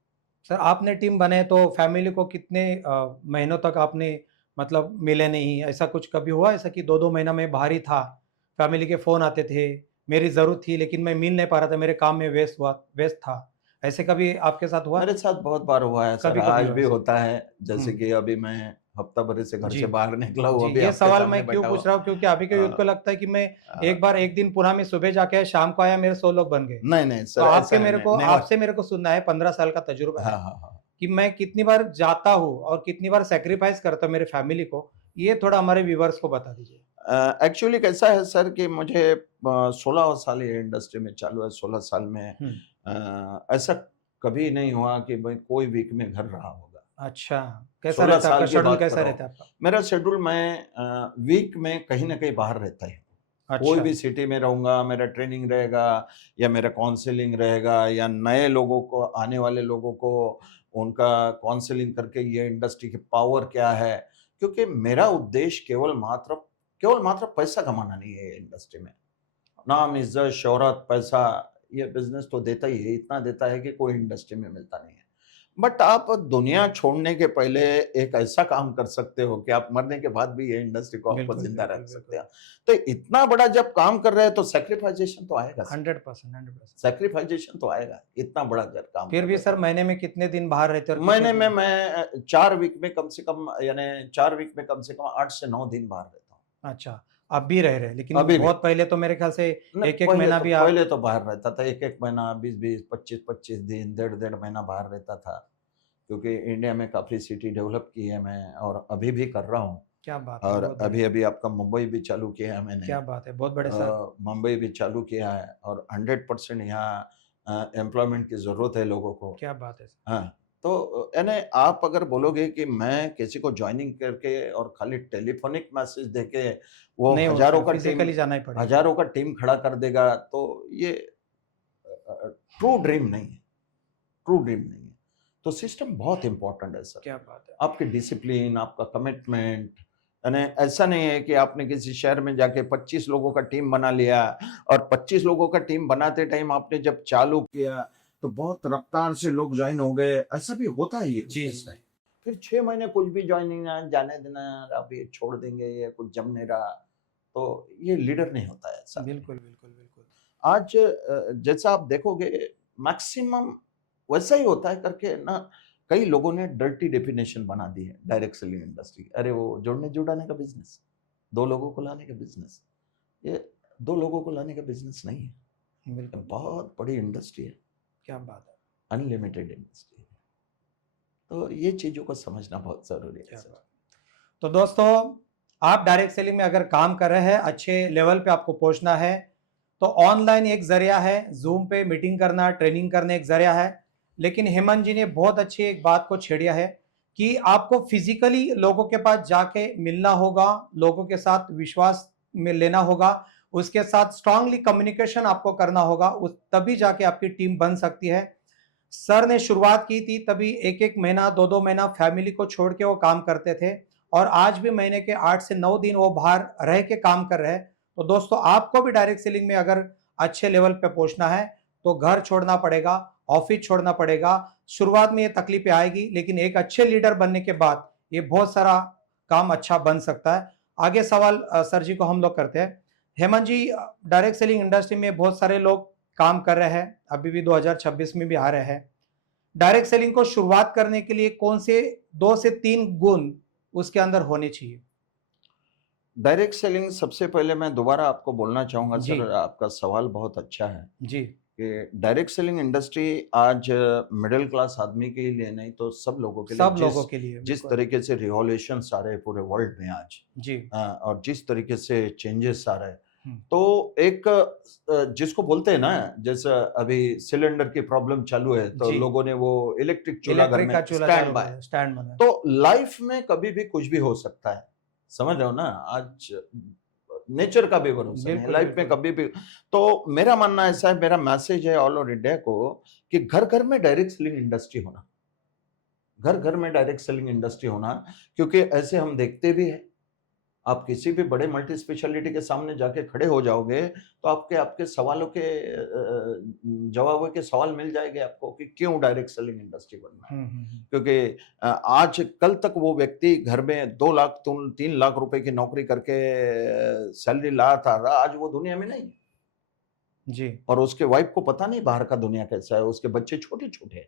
सर आपने टीम बनाए तो फैमिली को कितने महीनों तक आपने मतलब मिले नहीं? ऐसा कुछ कभी हुआ ऐसा कि 2-2 महीना में बाहर ही था, फैमिली के फोन आते थे, मेरी ज़रूरत थी लेकिन मैं मिल नहीं पा रहा था, मेरे काम में व्यस्त था। ऐसे कभी आपके साथ हुआ? मेरे साथ बहुत बार हुआ है सर, कभी-कभी आज हुआ भी ऐसे? होता है। जैसे हुँ, कि अभी मैं हफ्ता भर से घर जी। से बाहर निकला हूँ, जी, अभी ये आपके सवाल सामने मैं क्यों बैठा पूछ हूँ। रहा हूँ क्योंकि अभी के यूथ अ को लगता है कि मैं अ, एक बार एक दिन पुणे में सुबह जाके शाम को आया, मेरे 100 लोग बन गए। नहीं, नहीं तो सर, ऐसा नहीं, नहीं, नेवर। आपसे मेरे को सुनना है, 15 साल का तजुर्बा हाँ, है हाँ, हाँ। कि मैं कितनी बार जाता हूँ और कितनी बार सैक्रिफाइस करता हूँ मेरे फैमिली को, ये थोड़ा हमारे व्यूअर्स को बता दीजिए। एक्चुअली कैसा है सर कि मुझे 16 साल ये इंडस्ट्री में चालू है, 16 साल में हुँ, ऐसा कभी नहीं हुआ कि भाई कोई वीक में घर रहा होगा। अच्छा, कैसा 16 रहता है आपका साल की शेड्यूल, बात कर कैसा रहा रहता हूँ। है आपका? मेरा शेड्यूल, मैं वीक में कहीं न कहीं बाहर रहता ही हूँ। कोई अच्छा, भी सिटी में रहूँगा, मेरा ट्रेनिंग रहेगा या मेरा काउंसलिंग रहेगा या नए लोगों को, आने वाले लोगों को उनका काउंसलिंग करके ये इंडस्ट्री की पावर क्या है। क्योंकि मेरा उद्देश्य केवल मात्र पैसा कमाना नहीं है ये इंडस्ट्री में। नाम, इज़्ज़त, शोहरत, पैसा, ये बिज़नेस तो देता ही है, इतना देता है कि कोई इंडस्ट्री में मिलता नहीं है। बट आप दुनिया छोड़ने के पहले एक ऐसा काम कर सकते हो कि आप मरने के बाद भी ये इंडस्ट्री को आपको बिल्कुल, ज़िंदा बिल्कुल, रख सकते बिल्कुल। हो। तो इतना बड़ा जब काम कर रहे हैं तो सैक्रिफाइज़ेशन तो आएगा सर, 100%, 100%। सैक्रिफाइज़ेशन तो आएगा, इतना बड़ा जब काम फिर कर भी रहे सर हो तो। महीने में कितने दिन बाहर रहते हो और कितने महीने में दिन? मैं 4 वीक में कम से कम, यानी 4 वीक में कम से कम 8 से 9 दिन बाहर रहता हूँ। अच्छा, अब भी रह रहे हैं, लेकिन अभी भी। बहुत पहले तो मेरे ख्याल से नहीं, 1-1 महीना भी आप। पहले तो बाहर रहता था, 1-1 महीना, 20-20, 25-25 दिन, डेढ़-डेढ़ महीना बाहर रहता था। क्योंकि इंडिया में काफ़ी सिटी डेवलप की है मैं, और अभी भी कर रहा हूँ। क्या बात है, और बहुत बढ़िया। अभी-अभी आपका मुंबई भी चालू किया है मैंने। क्या बात है, बहुत बड़े सर। मुंबई भी चालू किया है और 100% यहाँ एम्प्लॉयमेंट की ज़रूरत है लोगों को। क्या बात है सर। हाँ, तो यानी आप अगर बोलोगे कि मैं किसी को जॉइनिंग करके और खाली टेलीफ़ोनिक मैसेज देके वो नहीं होता है, फिज़िकली जाना ही पड़ेगा। हज़ारों का टीम खड़ा कर देगा, तो ये ट्रू ड्रीम नहीं है, ट्रू ड्रीम नहीं है। तो सिस्टम बहुत इम्पोर्टेंट है सर। क्या बात है। आपकी डिसिप्लिन, आपका कमिटमेंट, यानी ऐसा नहीं है कि आपने किसी शहर में जाके 25 लोगों का टीम बना लिया और 25 लोगों का टीम बनाते टाइम आपने जब चालू किया, तो बहुत रफ्तार से लोग जॉइन हो गए, ऐसा भी होता है ये जी, बिज़नेस में। जी। फिर 6 महीने कुछ भी जॉइनिंग ना, जाने देना, अब ये छोड़ देंगे, ये कुछ जम नहीं रहा, तो ये लीडर नहीं होता है ऐसा। बिल्कुल, बिल्कुल, बिल्कुल। आज जैसा आप देखोगे मैक्सिमम वैसा ही होता है करके ना, कई लोगों ने डर्टी डेफिनेशन बना दी है डायरेक्ट सेलिंग इंडस्ट्री की। अरे वो जोड़ने जुड़ाने का बिजनेस, 2 लोगों को लाने का बिजनेस, ये 2 लोगों को लाने का बिजनेस नहीं है। ये बिल्कुल, बहुत बड़ी इंडस्ट्री है, क्या बात है, अनलिमिटेड इंडस्ट्री है। तो ये चीज़ों को समझना बहुत ज़रूरी है क्या सर। बात। तो दोस्तों, आप डायरेक्ट सेलिंग में अगर काम कर रहे हैं, अच्छे लेवल पे आपको पहुँचना है, तो ऑनलाइन एक ज़रिया है, ज़ूम पे मीटिंग करना, ट्रेनिंग करना एक ज़रिया है। लेकिन हेमंत जी ने बहुत अच्छी एक बात को छेड़ा है कि आपको फिज़िकली लोगों के पास जाके मिलना होगा, लोगों के साथ विश्वास में लेना होगा, उसके साथ स्ट्रांगली कम्युनिकेशन आपको करना होगा, उस तभी जाके आपकी टीम बन सकती है। सर ने शुरुआत की थी तभी 1-1 महीना, 2-2 महीना फैमिली को छोड़ के वो काम करते थे और आज भी महीने के 8 से 9 दिन वो बाहर रह के काम कर रहे हैं। तो दोस्तों, आपको भी डायरेक्ट सेलिंग में अगर अच्छे लेवल पे पहुंचना है, तो घर छोड़ना पड़ेगा, ऑफिस छोड़ना पड़ेगा। शुरुआत में ये तकलीफें आएगी, लेकिन एक अच्छे लीडर बनने के बाद ये बहुत सारा काम अच्छा बन सकता है। आगे सवाल सर जी को हम लोग करते हैं। हेमंत जी, डायरेक्ट सेलिंग इंडस्ट्री में बहुत सारे लोग काम कर रहे हैं, अभी भी 2026 में भी आ रहे हैं। डायरेक्ट सेलिंग को शुरुआत करने के लिए कौन से 2 से 3 गुण उसके अंदर होने चाहिए? डायरेक्ट सेलिंग, सबसे पहले मैं दोबारा आपको बोलना चाहूँगा जी, सर, आपका सवाल बहुत अच्छा है जी, कि डायरेक्ट सेलिंग इंडस्ट्री आज मिडिल क्लास आदमी के लिए नहीं तो सब लोगों के लिए, सब लोगों के लिए, जिस बिल्कुल। तरीके से रिवॉल्यूशंस आ रहे हैं पूरे वर्ल्ड में आज, जी, और जिस तरीके से चेंजेस आ रहे हैं, हुँ, तो एक जिसको बोलते हैं ना, जैसे अभी सिलेंडर की प्रॉब्लम चालू है तो जी, लोगों ने वो इलेक्ट्रिक चूल्हा घर इलेक्ट्रिक में का चूल्हा स्टैंड चालू कर बाय। दिया, स्टैंड बना है। तो लाइफ में कभी भी कुछ भी हो सकता है, समझ रहे हो ना? आज नेचर का भी भरोसा नहीं, बिल्कुल, लाइफ में बिल्कुल। कभी भी। तो मेरा मानना ऐसा है, मेरा मैसेज है ऑल ओवर इंडिया को कि घर घर में डायरेक्ट सेलिंग इंडस्ट्री होना, घर घर में डायरेक्ट सेलिंग इंडस्ट्री होना, क्योंकि ऐसे हम देखते भी हैं। आप किसी भी बड़े मल्टी स्पेशलिटी के सामने जाके खड़े हो जाओगे, तो आपके आपके सवालों के जवाबों के सवाल मिल जाएंगे आपको कि क्यों डायरेक्ट सेलिंग इंडस्ट्री बनना है। हुँ, हुँ, हुँ। क्योंकि आज कल तक वो व्यक्ति घर में 2 लाख 3 लाख रुपए की नौकरी करके सैलरी ला था, आज वो दुनिया में नहीं है। जी। और उसके वाइफ को पता नहीं बाहर का दुनिया कैसा है, उसके बच्चे छोटे छोटे हैं।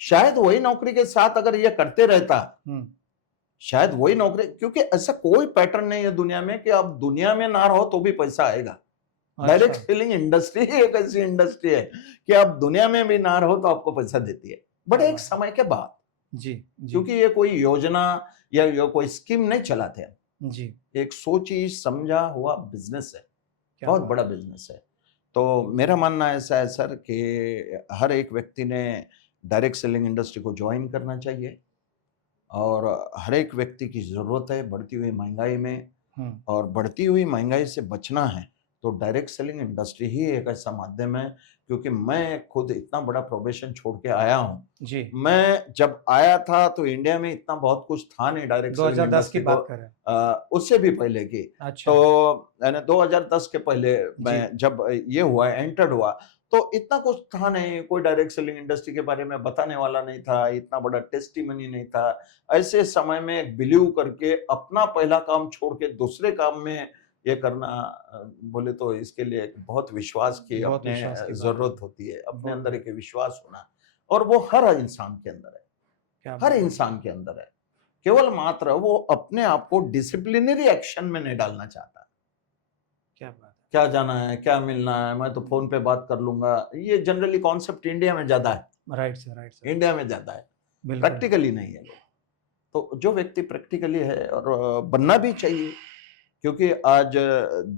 शायद वही नौकरी के साथ अगर ये करते रहता, हम्म। शायद वही नौकरी, क्योंकि ऐसा कोई पैटर्न नहीं है दुनिया में कि आप दुनिया में ना रहो तो भी पैसा आएगा। डायरेक्ट अच्छा। सेलिंग इंडस्ट्री एक ऐसी इंडस्ट्री है कि आप दुनिया में भी ना रहो तो आपको पैसा देती है, बट क्या एक बात है। समय के बाद, जी। जी। क्योंकि ये कोई योजना या ये कोई स्कीम नहीं चलाते हैं, जी। एक सोची समझा हुआ बिजनेस है, क्या बहुत बात बड़ा है। बिजनेस है। तो मेरा मानना ऐसा है सर कि हर एक व्यक्ति ने डायरेक्ट सेलिंग इंडस्ट्री को ज्वाइन करना चाहिए, और हर एक व्यक्ति की ज़रूरत है बढ़ती हुई महंगाई में, हम्म। और बढ़ती हुई महंगाई से बचना है तो डायरेक्ट सेलिंग इंडस्ट्री ही एक ऐसा माध्यम है। क्योंकि मैं खुद इतना बड़ा प्रोफेशन छोड़ के आया हूँ। जी। मैं जब आया था तो इंडिया में इतना बहुत कुछ था नहीं डायरेक्ट सेलिंग 2010 की इंडस्ट्री को, बात करें। उससे भी पहले की। अच्छा। तो यानी 2010 के पहले जी। मैं जब ये हुआ एंटर्ड हुआ, तो इतना कुछ था नहीं, कोई डायरेक्ट सेलिंग इंडस्ट्री के बारे में बताने वाला नहीं था, इतना बड़ा टेस्टिमनी नहीं था। ऐसे समय में बिलीव करके अपना पहला काम छोड़ के दूसरे काम में ये करना, बोले तो इसके लिए एक बहुत विश्वास की बहुत अपने विश्वास की बात है। जरूरत होती है, अपने बहुत अंदर बढ़िया। एक विश्वास होना, और वो हर इंसान के अंदर है, क्या हर बात है। इंसान के अंदर है। केवल मात्र वो अपने आप को डिसिप्लिनरी एक्शन में नहीं डालना चाहता। क्या बात है। क्या जाना है, क्या मिलना है, मैं तो फोन पे बात कर लूंगा, ये जनरली कॉन्सेप्ट इंडिया में ज्यादा है, right sir, right sir. India में ज्यादा है, बिल्कुल। प्रैक्टिकली नहीं है। तो जो व्यक्ति प्रैक्टिकली है, और बनना भी चाहिए, क्योंकि आज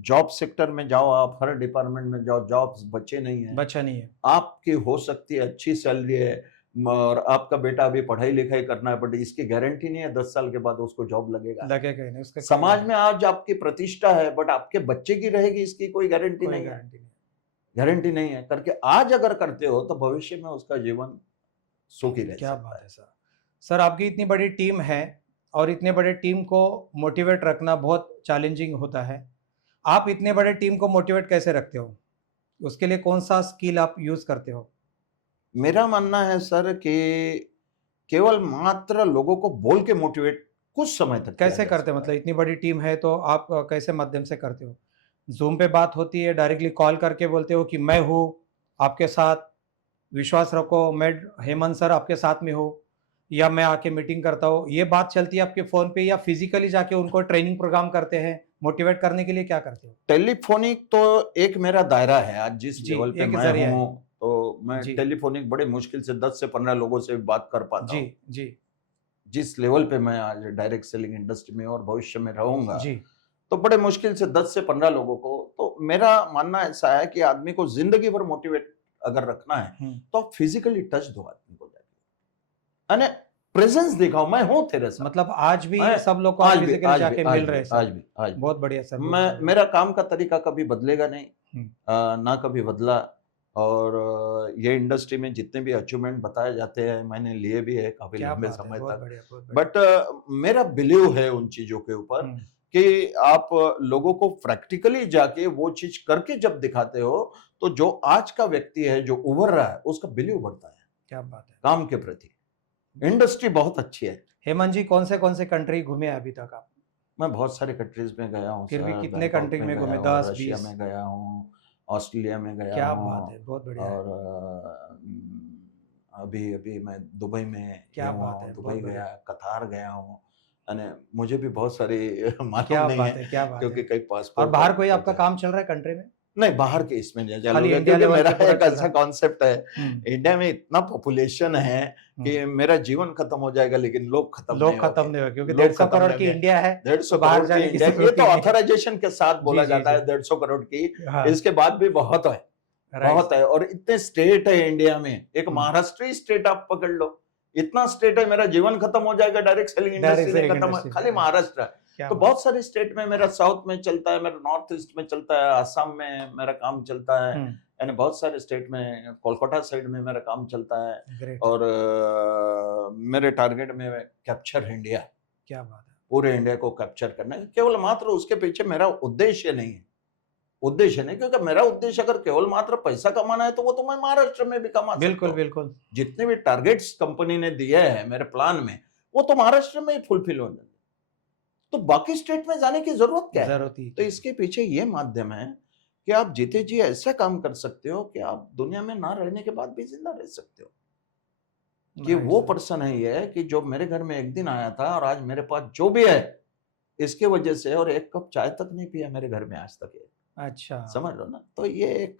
जॉब सेक्टर में जाओ, आप हर डिपार्टमेंट में जाओ, जॉब्स बचे नहीं है। बचा नहीं है। आपकी हो सकती है अच्छी सैलरी है, और आपका बेटा अभी पढ़ाई लिखाई करना है, बट इसकी गारंटी नहीं है 10 साल के बाद उसको जॉब लगेगा। लगेगा ही नहीं उसका, समाज में आज आपकी प्रतिष्ठा है, बट आपके बच्चे की रहेगी इसकी कोई गारंटी कोई नहीं है, गारंटी नहीं। गारंटी नहीं है करके आज अगर करते हो तो भविष्य में उसका जीवन सुखी रह क्या सकता बात है। है सर। सर आपकी इतनी बड़ी टीम है और इतने बड़े टीम को मोटिवेट रखना बहुत चैलेंजिंग होता है। आप इतने बड़े टीम को मोटिवेट कैसे रखते हो? उसके लिए कौन सा स्किल आप यूज करते हो? मेरा मानना है सर कि केवल मात्र लोगों को बोल के मोटिवेट कुछ समय तक किया कैसे जा करते हो? सकता मतलब है। इतनी बड़ी टीम है तो आप कैसे माध्यम से करते हो? जूम पे बात होती है, डायरेक्टली कॉल करके बोलते हो कि मैं हूँ आपके साथ, विश्वास रखो, मैं हेमंत सर आपके साथ में हूँ, या मैं आके मीटिंग करता हूँ, ये बात चलती है आपके फोन पे, या फिजिकली जाके उनको ट्रेनिंग प्रोग्राम करते हैं? मोटिवेट करने के लिए क्या करते हो? टेलीफोनिक तो एक मेरा दायरा है, आज जिस जी, लेवल पे एक मैं जरिया है। हूँ, तो मैं जी। टेलीफोनिक बड़े मुश्किल से 10 से 15 लोगों से बात कर पाता जी। हूँ। जी। जिस लेवल पे मैं आज डायरेक्ट सेलिंग इंडस्ट्री में और भविष्य में रहूंगा, जी। तो बड़े मुश्किल से 10 से 15 लोगों को। तो मेरा मानना ऐसा है कि आदमी को जिंदगी भर मोटिवेट अगर रखना है, तो आप फिजिकली टच दो आदमी को जाके, यानी प्रेजेंस दिखाओ, मैं हूं तेरे साथ। मतलब आज भी मैं सब लोग को आप आज भी फिजिकली आज भी जाके आज मिल रहे भी हैं सर? आज भी आज भी बहुत बढ़िया सर, बहुत मैं, बढ़िया। मेरा काम का तरीका कभी बदलेगा नहीं, हम्म। ना कभी बदला। और ये इंडस्ट्री में जितने भी अचीवमेंट बताए जाते हैं मैंने लिए भी है काफी क्या लंबे बात है, समय बहुत तक। बढ़िया, बहुत बढ़िया। बट मेरा बिलीव है उन चीजों के ऊपर हम्म। कि आप लोगों को प्रैक्टिकली जाके वो चीज करके जब दिखाते हो, तो जो आज का व्यक्ति है जो उभर रहा है उसका बिलीव बढ़ता है क्या बात है। काम के प्रति। इंडस्ट्री बहुत अच्छी है। हेमंत जी कौन से कंट्री घूमे हैं अभी तक आप? मैं बहुत सारे कंट्रीज में गया हूँ फिर भी सर, कितने बैंकॉक कंट्री में में घूमे? गया हूँ, 10, रशिया 20? में गया हूँ, ऑस्ट्रेलिया में गया क्या बात हूँ, है, बहुत बढ़िया है। और अभी अभी मैं दुबई में क्या हुआ बात हूँ, है, दुबई बहुत गया, बढ़िया। कतार गया हूँ। यानी मुझे भी बहुत सारी मालूम क्या नहीं बात है, है, क्या बात क्योंकि है। कई और पासपोर्ट बाहर कोई आपका होता है। काम चल रहा है कंट्री में? नहीं, बाहर के इसमें नहीं चालू हो खाली गया, इंडिया क्योंकि लेवल मेरा पे पूरा एक चल ऐसा रहा है? कॉन्सेप्ट है, हम्म। इंडिया में इतना पॉपुलेशन है कि हम्म। मेरा जीवन खत्म हो जाएगा लेकिन लोग खत्म नहीं लोग खत्म होंगे, नहीं हुए, क्योंकि लोग 150 खत्म करोड़ नहीं की होंगे। इंडिया है, 150 तो बाहर करोड़ की जाने की इंडिया, ये जरूरत तो ही नहीं है। ऑथराइजेशन के साथ जी बोला जी जाता जी। है 150 करोड़ की, हाँ। इसके बाद भी बहुत है, राइट बहुत सर। है। और इतने स्टेट है इंडिया में, एक हम्म। महाराष्ट्र स्टेट आप पकड़ लो, इतना स्टेट है, मेरा जीवन खत्म हो जाएगा डायरेक्ट सेलिंग डायरेक्ट इंडस्ट्री से नहीं एक खत्म, इंडस्ट्री से, खाली राइट। महाराष्ट्र। क्या तो बात बहुत सारे स्टेट में मेरा, साउथ में चलता है मेरा, नॉर्थ ईस्ट में चलता है, आसाम में मेरा काम चलता है, है। हम्म। यानी बहुत सारे स्टेट में, कोलकाता साइड में मेरा काम चलता है। ग्रेट। और मेरे टारगेट में कैप्चर इंडिया, क्या बात है। पूरे इंडिया को कैप्चर करना है, केवल मात्र उसके पीछे मेरा उद्देश्य नहीं है, उद्देश्य नहीं, क्योंकि मेरा उद्देश्य अगर केवल मात्र पैसा कमाना है तो वो तो मैं महाराष्ट्र में भी कमा सकता बिल्कुल हूँ। बिल्कुल। जितने भी टारगेट्स कंपनी ने दिए हैं मेरे प्लान में, वो तो महाराष्ट्र में ही फुलफिल हो जाएंगे, तो बाकी स्टेट में जाने की जरूरत क्या है? जरूरत ही तो क्या है? इसके पीछे ये माध्यम है कि आप जीते जी ऐसा काम कर सकते हो कि आप दुनिया में ना रहने के बाद भी जिंदा रह सकते हो। कि राइट वो सर। पर्सन है ये कि जो मेरे घर में एक दिन आया था और आज मेरे पास जो भी है इसके वजह से, और एक कप चाय तक नहीं पिया मेरे घर में आज तक ये। अच्छा। समझ लो ना? तो ये एक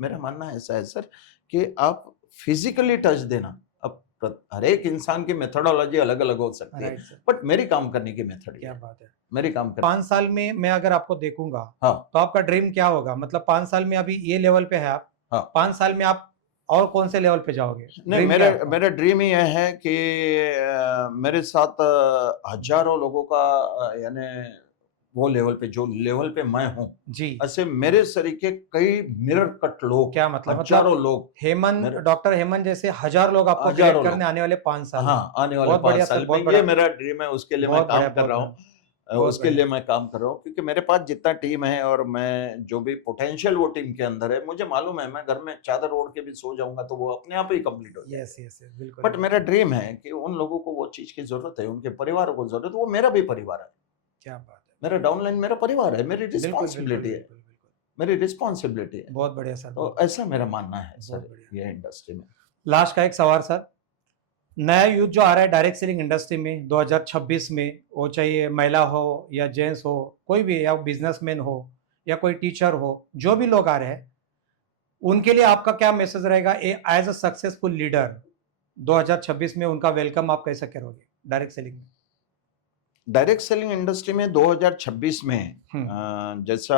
मेरा मानना ऐसा है सर कि आप फिजिकली टच देना, अब हर एक इंसान की मेथोडोलॉजी अलग-अलग हो सकती है, राइट सर। बट मेरी काम करने की मेथड ये क्या है। बात है। मेरी काम कर 5 साल में मैं अगर आपको देखूँगा, हाँ, तो आपका ड्रीम क्या होगा? मतलब 5 साल में अभी ये लेवल पे है आप, हाँ। 5 साल में आप और कौन से लेवल पे जाओगे? नहीं, ड्रीम क्या मेरे है आपका? मेरा ड्रीम ये है कि मेरे साथ हज़ारों लोगों का यानी वो लेवल पे जो लेवल पे मैं हूँ, जी। ऐसे मेरे सरीके कई मिरर कट लोग, क्या मतलब? मतलब हज़ारों लोग हेमंत मेरे डॉक्टर हेमंत जैसे हज़ार लोग आपको ग्रेड हज़ारों करने लोग। आने वाले 5 साल में। हाँ, आने वाले बहुत 5 बढ़िया सर, साल में बहुत ये बढ़िया। मेरा ड्रीम है, उसके लिए मैं बहुत काम बढ़िया, कर बहुत रहा बढ़िया। हूँ। बहुत उसके बढ़िया। लिए मैं काम कर रहा हूँ क्योंकि मेरे पास जितना टीम है और मैं जो भी पोटेंशियल वो टीम के अंदर है, मुझे मालूम है मैं घर में चादर ओढ़ के भी सो जाऊँगा तो वो अपने आप ही कंप्लीट हो यस, जाएगा। Yes, yes. बिल्कुल, बट मेरा बिल्कुल। ड्रीम है कि उन लोगों को वो चीज़ की ज़रूरत है, उनके परिवारों को ज़रूरत है, वो मेरा भी परिवार है। क्या बात है। मेरा डाउनलाइन मेरा परिवार है, मेरी बिल्कुल, बिल्कुल, रिस्पॉन्सिबिलिटी है, बिल्कुल, बिल्कुल। मेरी रिस्पॉन्सिबिलिटी है। बहुत बढ़िया सर, तो बहुत बढ़िया। ऐसा मेरा मानना है बहुत सर बढ़िया। ये इंडस्ट्री में। लास्ट का एक सवाल सर, नया यूथ जो आ रहा है डायरेक्ट सेलिंग इंडस्ट्री में 2026 में, वो चाहे महिला हो या जेंट्स हो, कोई भी, या बिजनेसमैन हो या कोई टीचर हो, जो भी लोग आ रहे हैं, उनके लिए आपका क्या मैसेज रहेगा एज अ सक्सेसफुल लीडर? 2026 में उनका वेलकम आप कैसे करोगे डायरेक्ट सेलिंग में? डायरेक्ट सेलिंग इंडस्ट्री में 2026 में हम्म। जैसा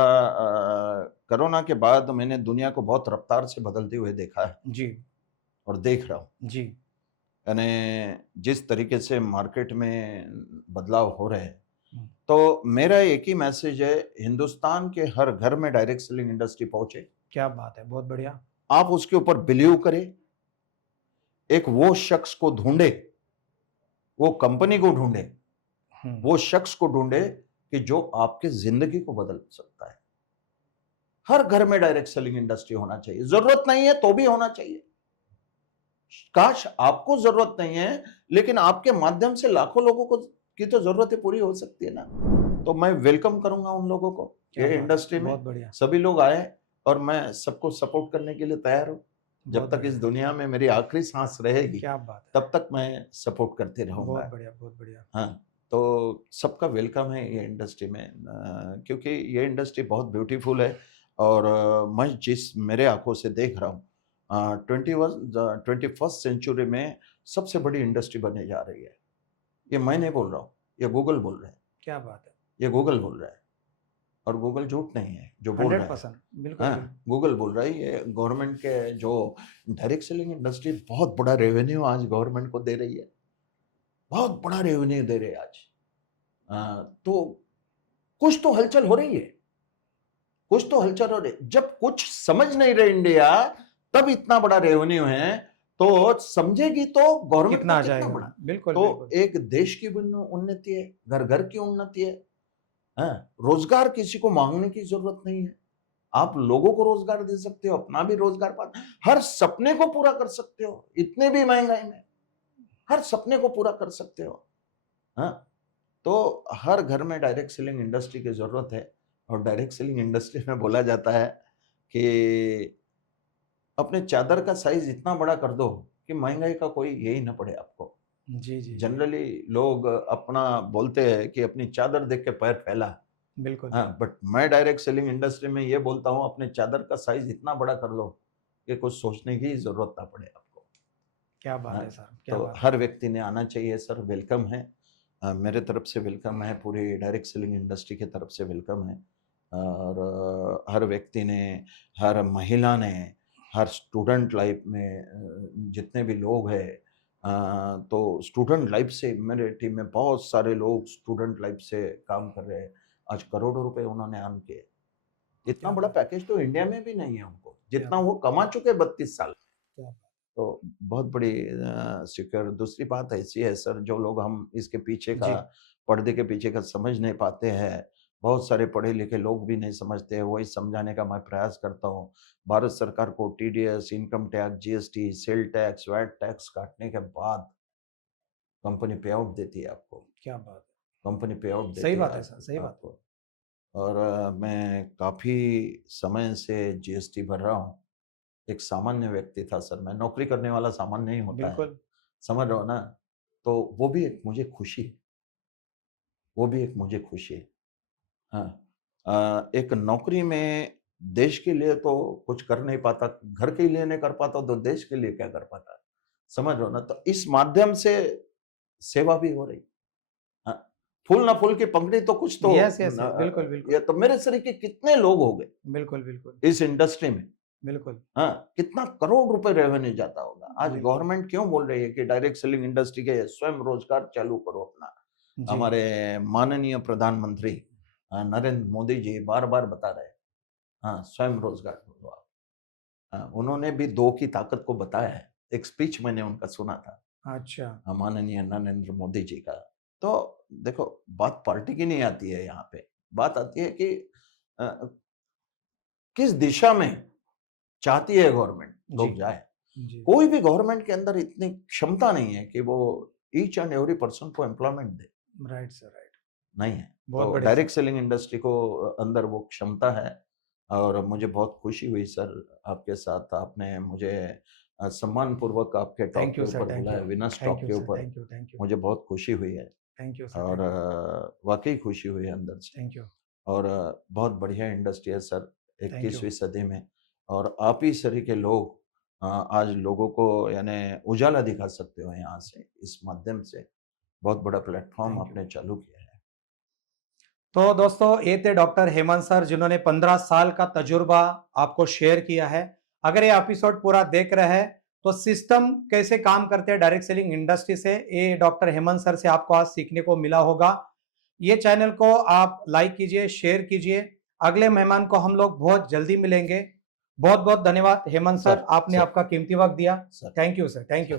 कोरोना के बाद मैंने दुनिया को बहुत रफ्तार से बदलते हुए देखा है जी। और देख रहा हूँ। जी। यानी जिस तरीके से मार्केट में बदलाव हो रहे हैं, हम्म। तो मेरा एक ही मैसेज है, हिंदुस्तान के हर घर में डायरेक्ट सेलिंग इंडस्ट्री पहुंचे। क्या बात है, बहुत बढ़िया। आप उसके ऊपर बिलीव करें, एक वो शख्स को ढूंढे, वो कंपनी को ढूंढे, हम्म। वो शख्स को ढूंढे कि जो आपके जिंदगी को बदल सकता है। हर घर में डायरेक्ट सेलिंग इंडस्ट्री होना चाहिए, जरूरत नहीं है तो भी होना चाहिए। काश आपको जरूरत नहीं है, लेकिन आपके माध्यम से लाखों लोगों को की तो जरूरतें पूरी हो सकती है ना। तो मैं वेलकम करूंगा उन लोगों को क्या ये बात है, इंडस्ट्री में। बहुत बढ़िया। सभी लोग आए और मैं सबको सपोर्ट करने के लिए तैयार हूं। बहुत जब तक इस बढ़िया। दुनिया में मेरी आखिरी सांस रहेगी, क्या बात है। तब तक मैं सपोर्ट करते बहुत रहूंगा। बढ़िया, बहुत बढ़िया। हाँ, तो सबका वेलकम है ये इंडस्ट्री में, क्योंकि ये इंडस्ट्री बहुत ब्यूटीफुल है और मैं जिस मेरे आंखों से देख रहा हूँ, 21st सेंचुरी में सबसे बड़ी इंडस्ट्री बनने जा रही है। ये मैं नहीं बोल रहा हूँ, ये गूगल बोल रहा है। क्या बात है। ये गूगल बोल रहा है और गूगल झूठ नहीं है जो बोल रहा है। 100%। बिल्कुल, हाँ, बिल्कुल। गूगल बोल रहा है। ये गवर्नमेंट के जो डायरेक्ट सेलिंग इंडस्ट्री बहुत बड़ा रेवेन्यू आज गवर्नमेंट को दे रही है, बहुत बड़ा रेवेन्यू दे रही है आज। तो कुछ तो हलचल हो रही है, कुछ तो हलचल हो रही है। जब कुछ समझ नहीं रहे इंडिया, तब इतना बड़ा रेवेन्यू है, तो समझेगी तो गवर्नमेंट कितना का आ कितना जाएगा? बड़ा। बिल्कुल, तो बिल्कुल। एक देश की भी उन्नति है, घर घर की उन्नति है। हाँ, रोजगार किसी को मांगने की जरूरत नहीं है। आप लोगों को रोजगार दे सकते हो, अपना भी रोजगार पा, हर सपने को पूरा कर सकते हो। इतने भी महंगाई में हर सपने को पूरा कर सकते हो। हाँ, तो हर घर में डायरेक्ट सेलिंग इंडस्ट्री की जरूरत है। और डायरेक्ट सेलिंग इंडस्ट्री में बोला जाता है कि अपने चादर का साइज इतना बड़ा कर दो कि महंगाई का कोई यही ना पड़े आपको। जी, जी, जी। जनरली लोग अपना बोलते हैं कि अपनी चादर देख के पैर फैला। बिल्कुल। हाँ, बट मैं डायरेक्ट सेलिंग इंडस्ट्री में ये बोलता हूँ, अपने चादर का साइज इतना बड़ा कर लो कि कुछ सोचने की जरूरत ना पड़े आपको। क्या बात हाँ, है सर, क्या तो बात है। हर व्यक्ति ने आना चाहिए सर, वेलकम है। मेरे तरफ से वेलकम है, पूरी डायरेक्ट सेलिंग इंडस्ट्री की तरफ से वेलकम है। और हर व्यक्ति ने, हर महिला ने, हर स्टूडेंट लाइफ में जितने भी लोग हैं, तो स्टूडेंट लाइफ से मेरे टीम में बहुत सारे लोग स्टूडेंट लाइफ से काम कर रहे हैं। आज करोड़ों रुपए उन्होंने अर्न किए। इतना क्या बड़ा बात। पैकेज तो इंडिया में भी नहीं है उनको, क्या जितना बात। वो कमा चुके 32 साल। क्या बात। तो बहुत बड़ी सिक्योर। दूसरी बात ऐसी है सर, जो लोग हम इसके पीछे का, जी। पर्दे के पीछे का समझ नहीं पाते हैं, बहुत सारे पढ़े लिखे लोग भी नहीं समझते हैं, वही समझाने का मैं प्रयास करता हूँ। भारत सरकार को TDS, income tax, GST, sale tax, VAT tax काटने के बाद कंपनी पे आउट देती है आपको। क्या बात है। कंपनी पे आउट सही देती है बात है सर, सही बात है। आपको। और मैं काफ़ी समय से जीएसटी भर रहा हूँ। एक सामान्य व्यक्ति था सर, मैं नौकरी करने वाला सामान्य नहीं होता है, बिल्कुल। समझ रहे हो ना? तो वो भी एक मुझे खुशी है, वो भी एक मुझे खुशी है। हाँ, एक नौकरी में देश के लिए तो कुछ कर नहीं पाता, घर के लिए नहीं कर पाता तो देश के लिए क्या कर पाता? समझ रहे हो ना? तो इस माध्यम से सेवा भी हो रही। हाँ, फूल ना फूल की पंखड़ी तो कुछ तो यस, यस, यस। बिल्कुल, ये बिल्कुल। तो मेरे तरीके कितने लोग हो गए बिल्कुल, बिल्कुल। इस इंडस्ट्री में। बिल्कुल, हाँ, कितना करोड़ रुपए रेवेन्यू जाता होगा। आज बिल्कुल। गवर्नमेंट क्यों बोल रही है कि डायरेक्ट सेलिंग इंडस्ट्री के स्वयं रोजगार चालू करो अपना। जी, हमारे माननीय प्रधानमंत्री नरेंद्र मोदी जी बार-बार बता रहे हैं। हाँ, स्वयं रोजगार ढूँढो आप। हाँ, उन्होंने भी 2 की ताकत को बताया है। एक स्पीच मैंने उनका सुना था, अच्छा। माननीय नरेंद्र मोदी जी का। तो देखो, बात पार्टी की नहीं आती है यहाँ पे। बात आती है कि अ, किस दिशा में चाहती है गवर्नमेंट जी, लोग जाए। जी। कोई भी गवर्नमेंट के अंदर इतनी क्षमता नहीं है कि वो ईच एंड एवरी पर्सन को एम्प्लॉयमेंट दे, राइट सर, राइट। नहीं है। बहुत तो बढ़िया सर। डायरेक्ट सेलिंग इंडस्ट्री को अंदर वो क्षमता है और मुझे बहुत खुशी हुई सर आपके साथ आपने मुझे सम्मानपूर्वक आपके टॉक थैंक के यू सर, ऊपर थैंक बुलाया, you. Venus thank talk you के सर, ऊपर। Thank you, thank you. मुझे बहुत खुशी हुई है थैंक यू सर, और थैंक यू। वाक़ई खुशी हुई है अंदर से। थैंक यू, और बहुत बढ़िया इंडस्ट्री है सर थैंक यू। 21वीं सदी में और आप ही सरी के लोग आज लोगों को यानी उजाला दिखा सकते हो यहाँ से, इस माध्यम से। बहुत बड़ा प्लेटफ़ॉर्म थैंक यू। आपने चालू किया है। तो दोस्तों ये थे डॉक्टर हेमंत सर जिन्होंने 15 साल का तजुर्बा आपको शेयर किया है। अगर ये एपिसोड पूरा देख रहे हैं तो सिस्टम कैसे काम करते हैं डायरेक्ट सेलिंग इंडस्ट्री से ये डॉक्टर हेमंत सर से आपको आज सीखने को मिला होगा। ये चैनल को आप लाइक कीजिए, शेयर कीजिए। अगले मेहमान को हम लोग बहुत जल्दी मिलेंगे। बहुत बहुत धन्यवाद हेमंत सर, सर, आपने सर, आपका कीमती वक्त दिया। Sir, thank you sir, thank sir. You.